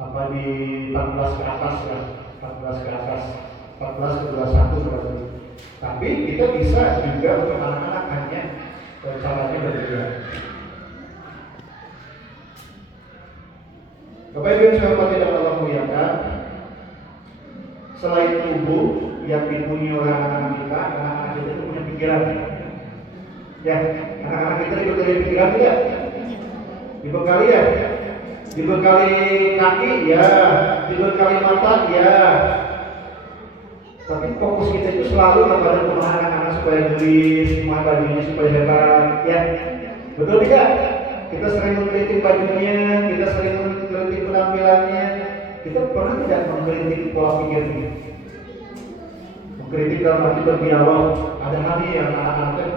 Apa di 14 ke atas ya, 14 ke atas, 14 ke 21 berarti. Tapi kita bisa juga untuk anak-anak hanya caranya berbeda. Bapak Ibu yang saya hormati dan Allah muliakan, selain tubuh yang dipunyai oleh anak-anak kita itu punya pikiran. Ya, anak-anak kita dibekali pikiran tidak? Dibekali ya? Dibekali kaki ya, dibekali mata ya. Tapi fokus kita itu selalu kepada pemahaman anak-anak supaya gelis, mata gelis supaya hebat, ya. Betul tidak? Kita sering mengkritik bajunya, kita sering mengkritik penampilannya. Kita pernah tidak mengkritik pola pikirnya? Mengkritik dalam arti berdialog. Ada hari yang anak-anak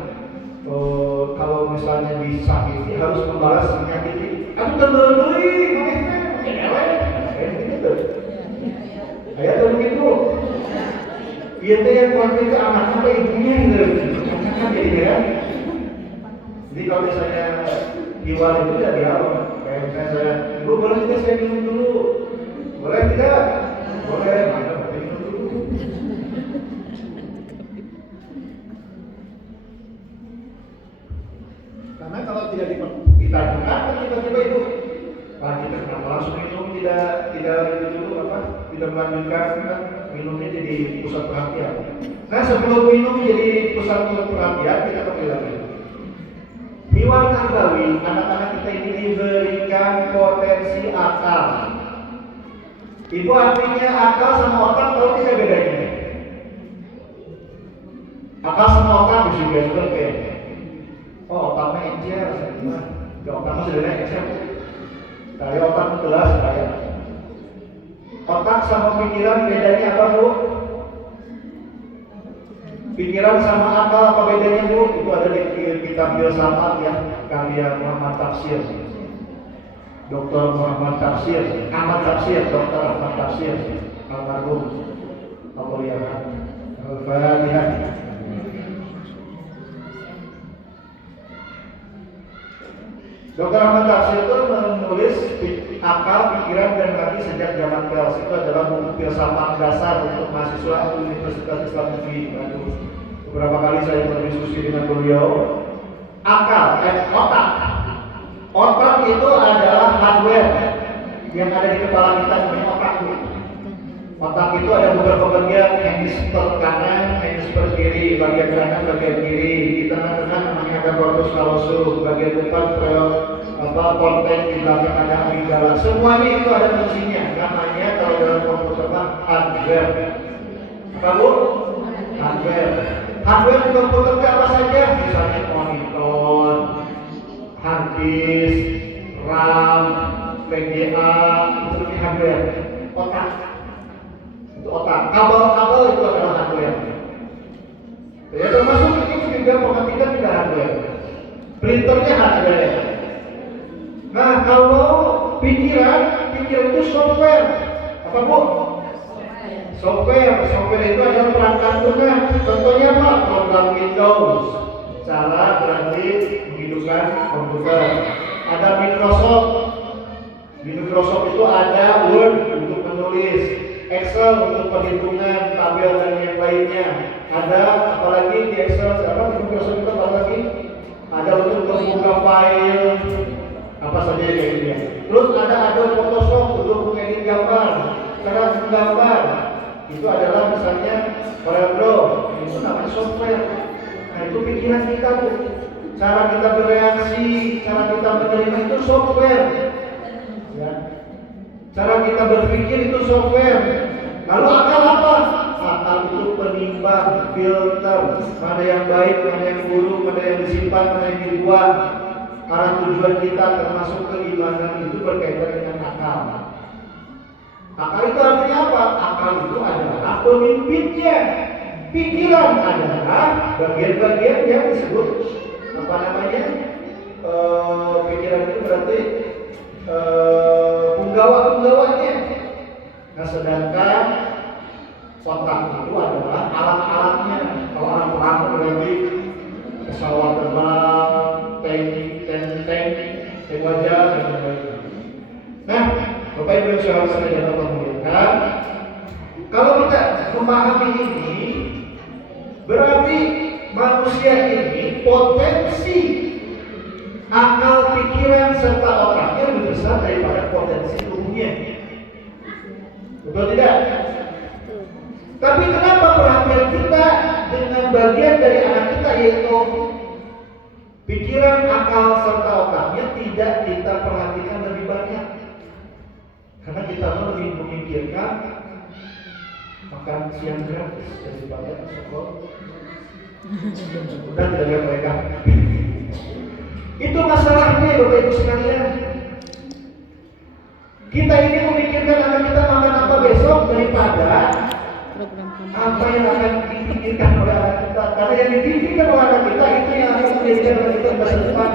kalau misalnya disakiti harus membalas menyakiti. Aku terlalu kayak gitu. Ayah tuh begitu. Iya teh yang konflik ke anak apa ibunya gitu. Kan jadi kan. Jadi kalau misalnya Iwan itu ya dialog. Kayak misalnya saya, ibu boleh tidak saya minum dulu? Boleh tidak? Boleh. Maka boleh minum dulu. Karena kalau tidak ditanyakan, tiba-tiba itu kita kenapa langsung minum tidak itu dulu tidak melanjutkan kan minumnya jadi pusat perhatian. Nah sebelum minum jadi pusat perhatian kita kembali lagi. Hewan nagawi, anak-anak kita ini diberikan potensi akal. Ibu artinya akal sama otak tahu tidak bedanya? Akal sama otak bisa berbeda. Oh otaknya encer, otaknya sederhana encer. Dari otak kelas saya. Otak sama pikiran bedanya apa bu? Pikiran sama akal apa bedanya bu? Itu ada di kitab filsafat ya, karya Muhammad Tafsir. Dr. Muhammad Tafsir, Ahmad Tafsir, Dr. Ahmad Tafsir, almarhum Al-Fatihah. Al-Fatihah. Dr. Ahmad Tafsir itu menulis akal, pikiran, dan hati sejak zaman Pels. Itu adalah buku filsafat dasar untuk mahasiswa Universitas Islam Negeri Bandung. Beberapa kali saya berdiskusi dengan beliau. Akal, otak. Otak itu adalah hardware yang ada di kepala kita, namanya otak. Otak itu ada beberapa bagian, hemisfer kanan, hemisfer kiri, bagian kanan, bagian kiri. Di tengah-tengah namanya ada corpus callosum, bagian depan konten, di belakang ada amigdala. Semuanya itu ada fungsinya. Namanya kalau dalam komputer hardware. Apa bu? Hardware. Hardware di komputer itu apa saja? Misalnya monitor, hard disk, RAM, VGA, itu hardware. Otak. Otak, kabel-kabel itu adalah hardware. Ya termasuk ini juga pengetikan juga hardware. Printernya hardware. Nah kalau pikiran itu software. Apa bu? Software itu adalah perangkat lunak. Contohnya apa? Program Windows. Cara berarti menghidupkan komputer. Ada Microsoft. Di Microsoft itu ada Word untuk menulis, Excel untuk perhitungan, tabel dan yang lainnya. Ada apalagi di Excel, apa di Microsoft itu apalagi? Ada untuk membuka file, apa saja kayak gitu ya. Terus ada Adobe Photoshop untuk mengedit gambar, cara menggambar. Itu adalah misalnya CorelDRAW, itu namanya software. Nah itu pikiran kita tuh. Cara kita bereaksi, cara kita menerima itu software. Ya. Cara kita berpikir itu software. Lalu akal apa? Akal itu penimbang, filter, mana yang baik, mana yang buruk, mana yang disimpan, mana yang dibuang. Arah tujuan kita termasuk keimanan itu berkaitan dengan akal. Akal itu artinya apa? Akal itu adalah pemimpinnya. Pikiran adalah bagian-bagian yang disebut apa namanya? Pikiran itu berarti penggawa-penggawanya. Nah sedangkan otak itu adalah alat-alatnya. Kalau alat perang berarti pesawat terbang, tank wajah dan lain-lain. Nah, Bapak Ibu yang saya hormati dan muliakan, kalau kita memahami ini, berarti manusia ini potensi akal, pikiran, serta otaknya lebih besar daripada potensi tubuhnya. Betul tidak? Tapi kenapa perhatian kita dengan bagian dari anak kita yaitu pikiran, akal, serta otaknya tidak kita perhatikan lebih banyak? Karena kita lebih memikirkan makan siang gratis daripada sekolah. Udah tidak lihat mereka. Itu masalahnya Bapak Ibu sekalian. Kita ini memikirkan anak kita makan apa besok daripada program apa kampanye. yang akan dipikirkan oleh anak kita, karena yang dipikirkan oleh anak kita itu yang akan menjadikan anak kita masa depan.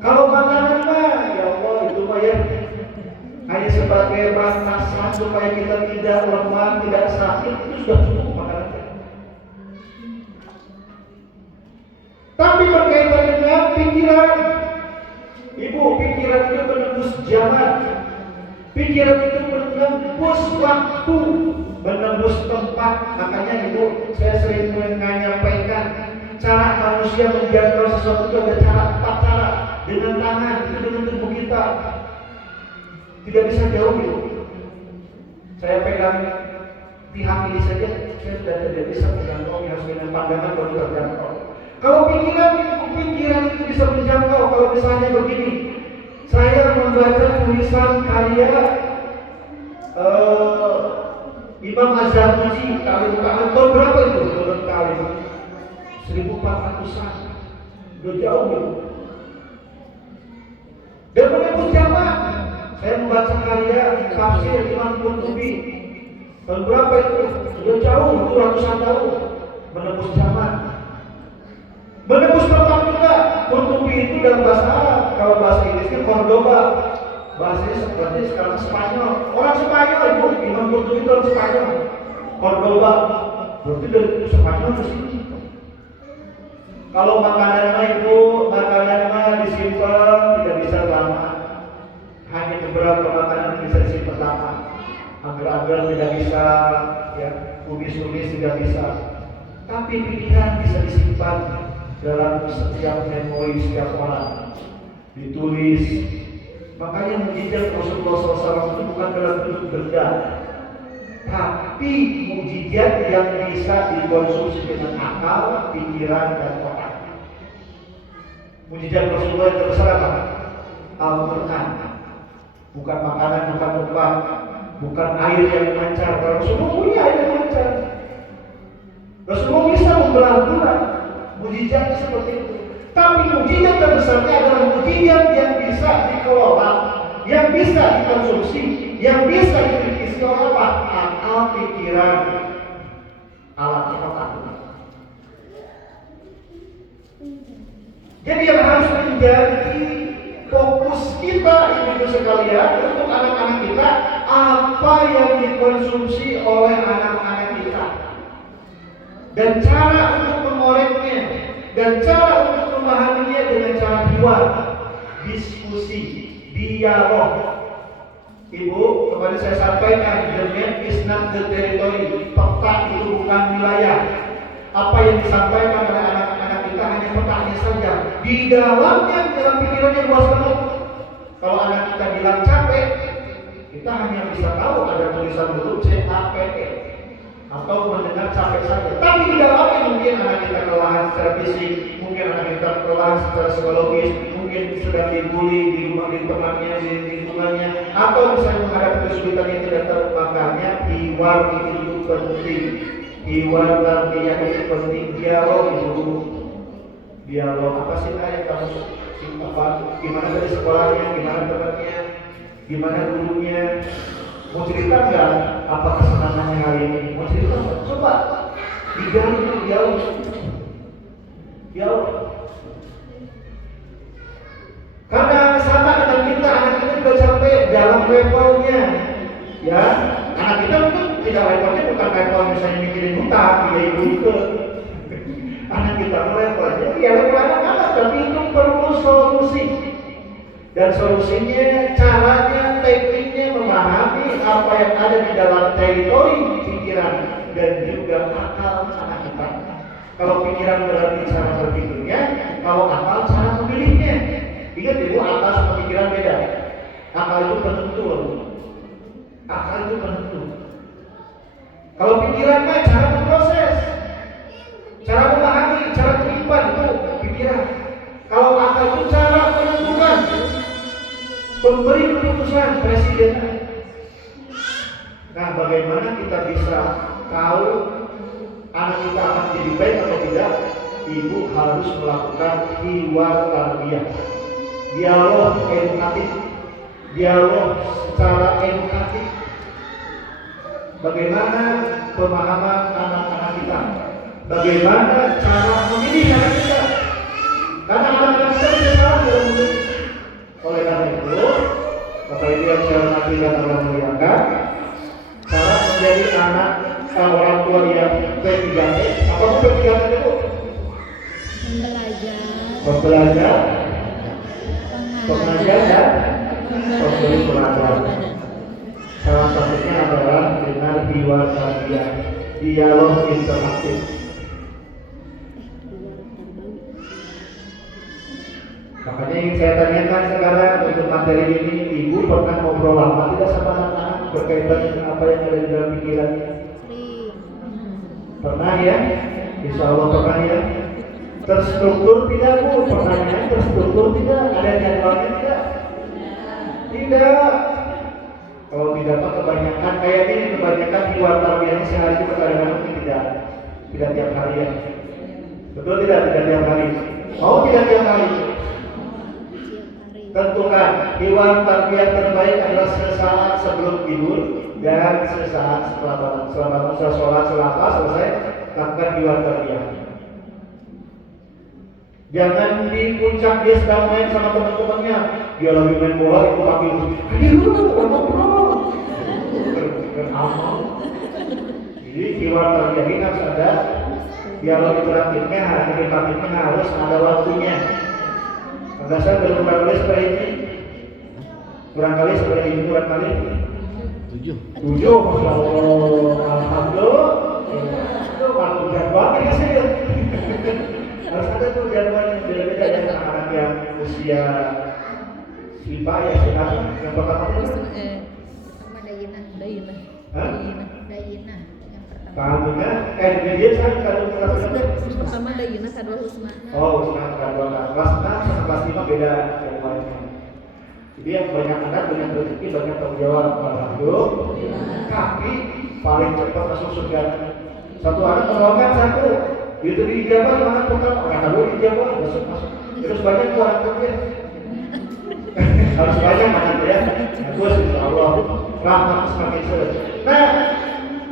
Kalau makanan mah, ya Allah itu mah ya hanya sebagai batasan supaya kita tidak lemah, tidak sakit, itu sudah cukup makanannya. Tapi berkaitan dengan pikiran, Ibu, pikiran itu menembus zaman, pikiran itu menembus waktu, menembus tempat. Makanya Ibu, saya sering menyampaikan cara manusia menjangkau sesuatu itu ada cara, 4 cara. Dengan tangan, itu dengan tubuh kita. Tidak bisa jauh Ibu. Saya pegang pihak ini saja, saya sudah tidak bisa menjangkau, harus dengan pandangan baru terjangkau. Kalau pikiran itu bisa menjangkau. Kalau misalnya begini, saya membaca tulisan karya Imam Az-Zarnuji, tahun berapa itu? Tahun kali 1400-an, udah jauh ya. Dan menembus zaman. Saya membaca karya tafsir Imam Qurtubi, tahun berapa itu? Udah jauh, itu ratusan tahun. Menembus zaman. Menembus tempat juga. Qurtubi itu dalam bahasa Arab, kalau bahasa Inggrisnya Cordoba, bahasanya seperti sekarang Spanyol. Orang Spanyol Ibu, Imam Qurtubi itu orang Spanyol. Cordoba, berarti dari Spanyol ke sini. Kalau makanan mah Ibu, makanan mah disimpan tidak bisa lama. Hanya beberapa makanan bisa disimpan lama. Agar-agar tidak bisa, ya, tumis-tumis tidak bisa. Tapi pikiran bisa disimpan dalam setiap memori setiap orang, ditulis. Makanya mujizat Rasulullah SAW itu bukan dalam bentuk benda, tapi mujizat yang bisa dikonsumsi dengan akal, pikiran, dan otak. Mujizat Rasulullah yang terbesar apa? Al-Quran. Bukan makanan, bukan obat, bukan air yang lancar. Rasulullah punya air yang lancar. Rasulullah bisa membelah bulan. Mujizat seperti itu. Tapi mujizat terbesarnya adalah mujizat yang bisa dikelola, yang bisa dikonsumsi, yang bisa dimiliki oleh apa? Akal, pikiran, alat otak. Jadi yang harus menjadi fokus kita ibu-ibu sekalian untuk anak-anak kita, apa yang dikonsumsi oleh anak-anak kita, dan cara untuk mengoreknya, dan cara untuk memahaminya dengan cara hiwar, diskusi, dialog. Ibu, kemarin saya sampaikan, the map is not the territory. Peta itu bukan wilayah. Apa yang disampaikan oleh anak-anak kita hanya petanya saja. Di dalamnya, dalam pikirannya luas banget. Kalau anak kita bilang capek, kita hanya bisa tahu ada tulisan huruf CAPE atau mendengar capek saja. Tapi di dalamnya mungkin anak kita kelelahan secara fisik, mungkin anak kita kelelahan secara psikologis, mungkin sedang dibully di rumah, di temannya, di lingkungannya, atau misalnya menghadapi kesulitan yang tidak terbakarnya. Hiwar itu penting. Hiwar tarbiyah itu penting. Dialog itu. Dialog apa sih yang kamu apa? Gimana dari sekolahnya, gimana temannya, gimana gurunya? Mau cerita nggak apa kesenangannya hari ini? Mau cerita nggak? Coba digali dulu jauh. Karena sama dengan kita, anak kita juga sampai dalam levelnya. Ya, anak kita mungkin tidak levelnya bukan level misalnya mikirin hutang, ya ibu itu. Anak kita levelnya, ya level anak-anak, tapi itu perlu solusi. Dan solusinya, caranya, tekniknya memahami apa yang ada di dalam teritori pikiran dan juga akal anak kita. Kalau pikiran berarti cara berpikirnya, kalau akal cara memilihnya. Ingat ibu, akal sama pikiran beda. Akal itu penentu. Akal itu penentu. Kalau pikiran mah cara memproses, cara memahami, cara menyimpan, itu pikiran. Kalau akal itu cara menentukan, pemberi keputusan, presiden. Nah, bagaimana kita bisa tahu anak kita akan jadi baik atau tidak? Ibu harus melakukan hiwar tarbiyah, dialog edukatif, dialog secara edukatif. bagaimana pemahaman anak-anak kita, bagaimana cara memilih anak kita. Karena anak-anak kita bisa salah dalam memilih. Oleh karena itu, Bapak Ibu yang saya hormati dan Allah muliakan, cara menjadi anak orang tua yang P3T, apa itu P3T itu? Pembelajar, pengajar dan pemberi pelajaran. Salah satunya adalah dengan diwawancarakan, dialog interaktif. Makanya ingin saya tanyakan sekarang untuk materi ini, Ibu pernah ngobrol lama tidak sama anak-anak berkaitan dengan apa yang ada di dalam pikirannya? Pernah ya? Insya Allah pernah ya? Terstruktur tidak Bu? Pertanyaan terstruktur tidak? Ada jadwalnya tidak? Tidak. Kalau tidak Pak, kebanyakan kayak ini, kebanyakan di wartawan sehari itu kadang-kadang tidak tiap hari ya. Betul tidak? Tidak tiap hari. Mau tidak tiap hari? Tentukan hewan tarbiyah terbaik adalah sesaat sebelum tidur dan sesaat setelah bangun. Selama sholat selesai, lakukan hewan tarbiyah. Jangan di puncak dia sedang main sama teman-temannya, dia lagi main bola itu panggil, ayo ngobrol. Beramal. Jadi hewan tarbiyah ini harus ada dialog interaktifnya, harus ada waktunya. Saya belum kali seperti ini. Kurang kali seperti ini, kurang kali 7. Masya Allah. Alhamdulillah. Itu kalau jadwalnya hasil. Harus ada tuh jadwal yang beda-beda dengan anak yang usia SIPA ya sekarang. Yang pertama itu Dayina. Hah? Dayina yang pertama. Kamunya kayak dia saya kalau kelas Pertama Dayina, kedua Husna. Oh, Husna kedua kelas 6 sama kelas 5 beda jadwalnya. Jadi yang banyak anak banyak rezeki, banyak tanggung jawab. Alhamdulillah. Tapi paling cepat masuk surga. Satu anak menolongkan satu. Itu diijabah anak pertama, anak kedua diijabah masuk. Terus banyak orang kerja. Harus banyak ya. Bagus insya Allah. Rahmat semakin sering. Nah,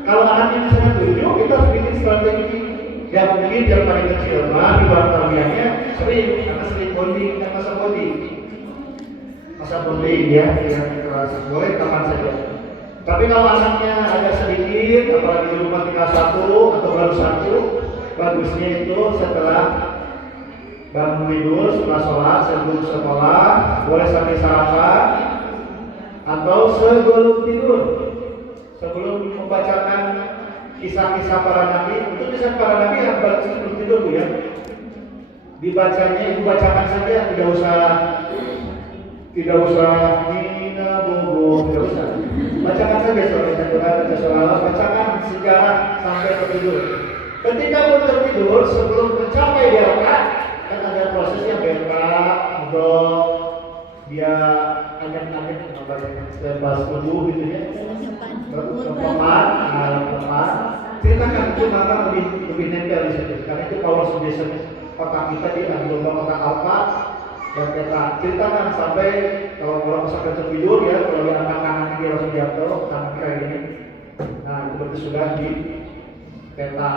kalau anaknya misalnya 7, kita harus bikin strategi. Yang mungkin yang paling kecil mah di luar tarbiyahnya sering, karena sering bonding dan masa bonding ya, yang kelas boleh kapan saja. Tapi kalau anaknya agak sedikit, apalagi di rumah tinggal 1 atau baru 1, bagusnya itu setelah bangun tidur, setelah sholat, sebelum sekolah, boleh sampai sarapan atau sebelum tidur, sebelum membacakan kisah-kisah para nabi. Itu kisah para nabi yang bagus sebelum tidur Bu ya. Dibacanya, dibacakan saja, tidak usah hina bobo, tidak usah. Bacakan saja soal bacakan sejarah sampai tertidur. Ketika pun tertidur, sebelum mencapai di rakaat, kan ada prosesnya berak, untuk dia anyam-anyam lepas tubuh gitu ya. Tepat. Ceritakan itu maka lebih nempel di situ. Karena itu power suggestion otak kita di dalam otak alfa dan kita ceritakan sampai kalau orang sampai tertidur ya, kalau dia angkat kanan dia langsung jatuh tangan kayak gini. Nah itu berarti sudah di peta.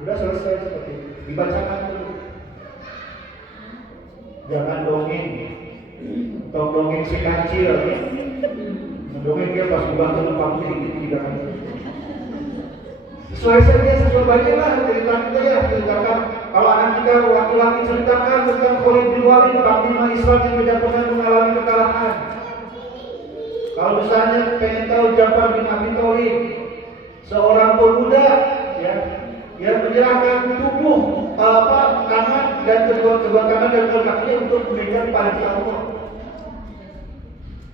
Sudah selesai seperti itu. Dibacakan dulu. Jangan dongeng. Dongeng si kecil ya. Dongeng dia pas dibantu tempat dikit tidak. Sesuai saja, sesuai banyak lah cerita kita ya. Ceritakan kalau anak kita laki-laki ceritakan tentang Khalid bin Walid, panglima Islam yang tidak pernah mengalami kekalahan. Kalau misalnya pengen tahu Ja'far bin Abi Thalib, seorang pemuda ya, yang menyerahkan tubuh kanan dan kedua kanan dan kedua kakinya untuk memegang panji Allah.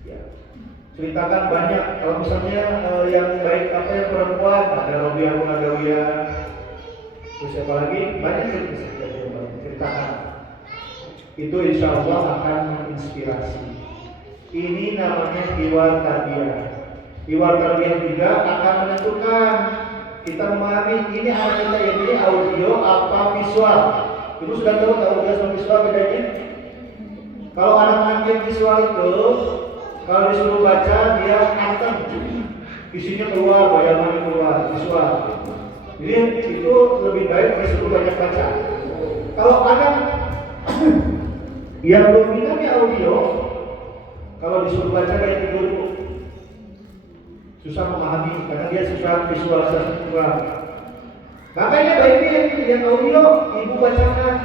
Ya. Ceritakan banyak. Kalau misalnya yang baik apa yang perempuan ada Robiah Munadawiyah, terus siapa lagi banyak ceritakan. Itu insya Allah akan menginspirasi. Ini namanya hiwar tarbiyah. Hiwar tarbiyah juga akan menentukan kita memahami ini anak kita ini audio apa visual. Ibu sudah tahu audio sama visual bedanya? Kalau anak-anak yang visual itu kalau disuruh baca dia anteng. isinya keluar, bayangannya keluar, visual. Jadi itu lebih baik disuruh banyak baca. Kalau anak yang dominannya audio, kalau disuruh baca kayak tidur susah memahami karena dia susah visualisasi kurang. Makanya baiknya yang audio ibu bacakan.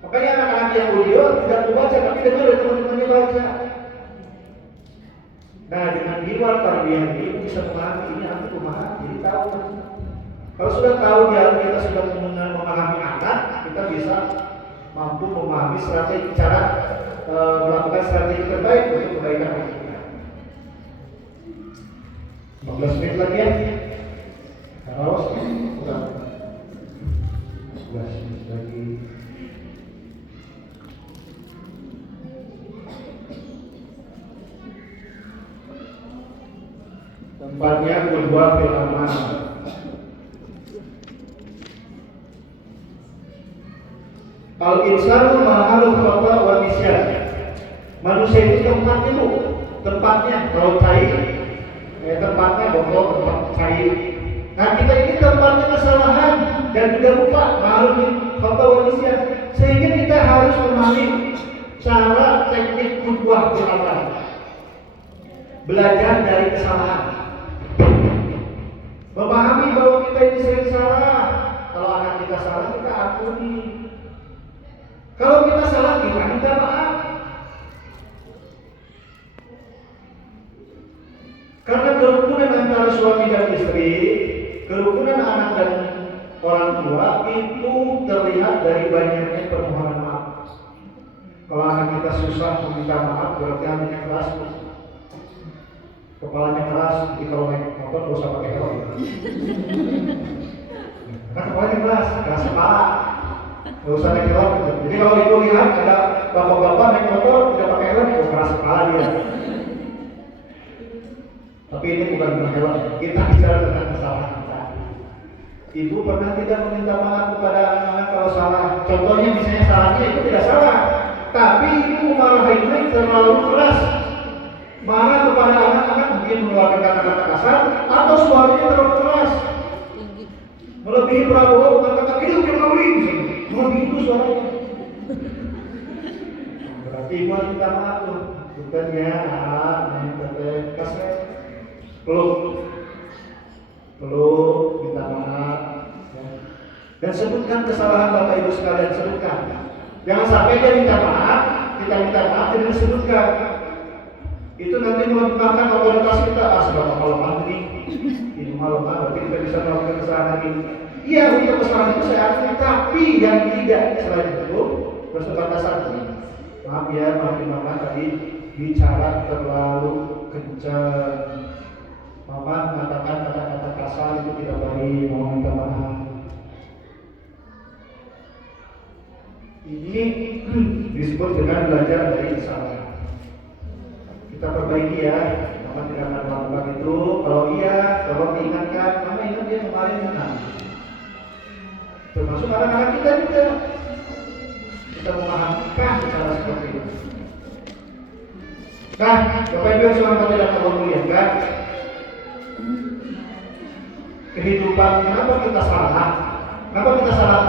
Makanya anak-anak yang audio tidak membaca tapi dengar dari teman-temannya baca. Nah dengan jiwa tarbiyah ini bisa memahami ini aku memahami, jadi tahu. Kalau sudah tahu kita sudah memahami anak, kita bisa mampu memahami strategi cara melakukan strategi terbaik untuk kebaikan anak kita. 15 menit lagi ya. Harus kurang 11 menit lagi. Tempatnya kedua firman. Al insanu ma'alul khata wa nisyan. Manusia itu tempatnya kalau cair, tempatnya botol, tempat cair. Nah kita ini tempatnya kesalahan dan juga lupa ma'alul khata wa nisyan. Sehingga kita harus memahami cara teknik qudwah firman. Belajar dari kesalahan. Memahami bahwa kita ini sering salah. Kalau anak kita salah, kita ampuni. Kalau kita salah, kita minta maaf. Karena kerukunan antara suami dan istri, kerukunan anak dan orang tua itu terlihat dari banyaknya permohonan maaf. Kalau anak kita susah meminta maaf, berarti anaknya keras. Kepalanya keras, jadi kalau naik motor gak usah pakai helm. Karena kepalanya keras kepala. Gak usah naik helm. Jadi kalau itu lihat ada bapak-bapak naik motor tidak pakai helm, keras kepala dia. Tapi ini bukan helm. Kita bicara tentang kesalahan kita. Ibu pernah tidak meminta maaf kepada anak-anak kalau salah. Contohnya misalnya salahnya itu tidak salah, tapi ibu marahinnya terlalu keras. Marah kepada anak-anak mungkin mengeluarkan kata-kata kasar atau suaranya terlalu keras. Melebihi Prabowo mengatakan hidup Jokowi, melebihi itu suaranya. Berarti ibu harus minta maaf tuh. Bukan ya, main teteh kasar. Peluk, minta maaf. Ya. Dan sebutkan kesalahan Bapak Ibu sekalian, sebutkan. Jangan sampai dia minta maaf, kita minta maaf tidak disebutkan. Itu nanti melemahkan otoritas kita. Sebab kalau lemah ini lemah, berarti kita bisa melakukan kesalahan ini. Iya, untuk kesalahan itu saya akui, tapi yang tidak selain itu bersebatasan. Maaf ya, mama tadi bicara terlalu kencang. Mama mengatakan kata-kata kasar itu tidak baik, mau minta maaf. Ini disebut dengan belajar dari kesalahan. Kita perbaiki ya, Mama tidak akan melakukan itu. Kalau iya, tolong diingatkan. Mama ingat dia kemarin menang. Termasuk anak-anak kita juga. Kita memahamkan cara seperti itu. Nah, Bapak Ibu yang selamat tidak memuliakan, kehidupan kenapa kita salah? Kenapa kita salah?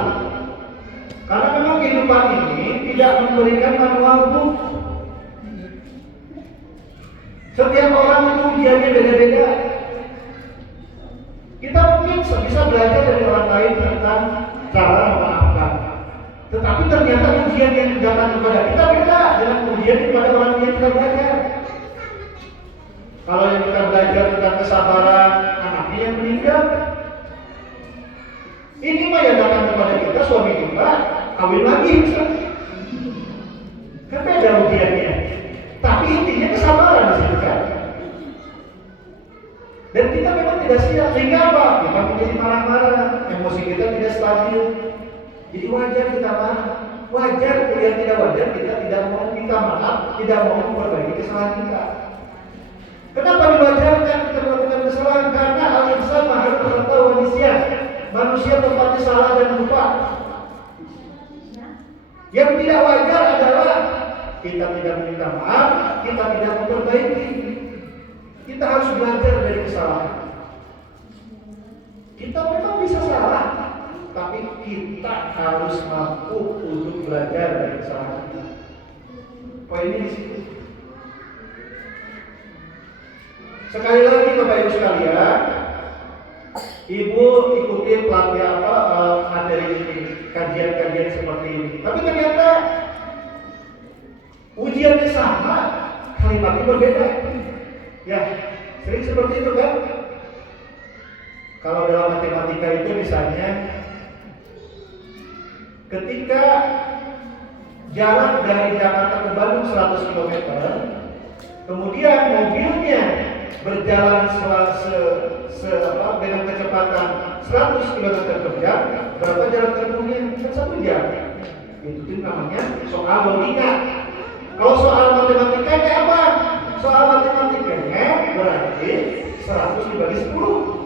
Karena memang kehidupan ini tidak memberikan manual book. Setiap orang itu ujiannya beda-beda. Kita mungkin bisa belajar dari orang lain tentang cara memaafkan. Tetapi ternyata ujian yang datang kepada kita beda dengan ujian kepada orang yang kita belajar. Kalau yang kita belajar tentang kesabaran anaknya yang meninggal, ini mah yang datang kepada kita suami kita kawin lagi misalnya. Kan beda ujiannya. Tapi intinya kesabaran di situ kan. Dan kita memang tidak siap, sehingga apa? Kita menjadi marah-marah, emosi kita tidak stabil. Jadi wajar kita marah. Wajar, yang tidak wajar kita tidak mau minta maaf, tidak mau memperbaiki kesalahan kita. Kenapa diwajarkan kita melakukan kesalahan? Karena al-insan ma'alul khata wa nisyan. Manusia tempatnya salah dan lupa. Yang tidak wajar adalah kita tidak meminta maaf, kita tidak memperbaiki. Kita harus belajar dari kesalahan. Kita memang bisa salah, tapi kita harus mampu untuk belajar dari kesalahan kita. Poinnya di situ. Sekali lagi Bapak Ibu sekalian, Ibu ikuti pelatihan materi ini, kajian-kajian seperti ini. Tapi ternyata ujiannya sama, kalimatnya berbeda. Ya, sering seperti itu kan? Kalau dalam matematika itu misalnya, ketika jalan dari Jakarta ke Bandung 100 km, kemudian mobilnya berjalan dengan kecepatan 100 km per jam, berapa jarak tempuhnya? Kan 1 jam. Itu namanya soal logika. Kalau soal matematikanya apa? Soal matematikanya berarti 100 dibagi 10.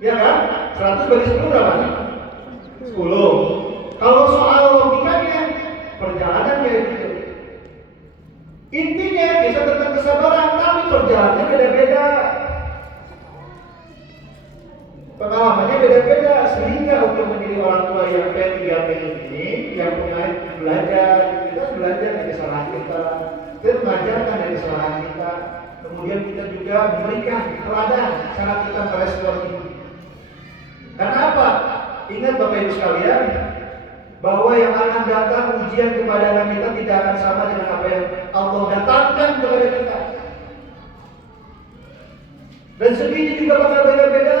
Ya kan? 100 bagi 10 berapa? 10. Kalau soal logikanya, perjalanan kayak gitu. Intinya bisa tentang kesabaran, tapi perjalanannya beda-beda. Pengalamannya beda-beda, sehingga untuk menjadi orang tua yang P3P ini, yang punya belajar, kita belajar dari kesalahan kita, kita mengajarkan dari kesalahan kita, kemudian kita juga memberikan teladan cara kita merespon ini. Karena apa? Ingat Bapak Ibu sekalian, bahwa yang akan datang ujian kepada anak kita tidak akan sama dengan apa yang Allah datangkan kepada kita. Dan sedihnya juga bakal beda-beda.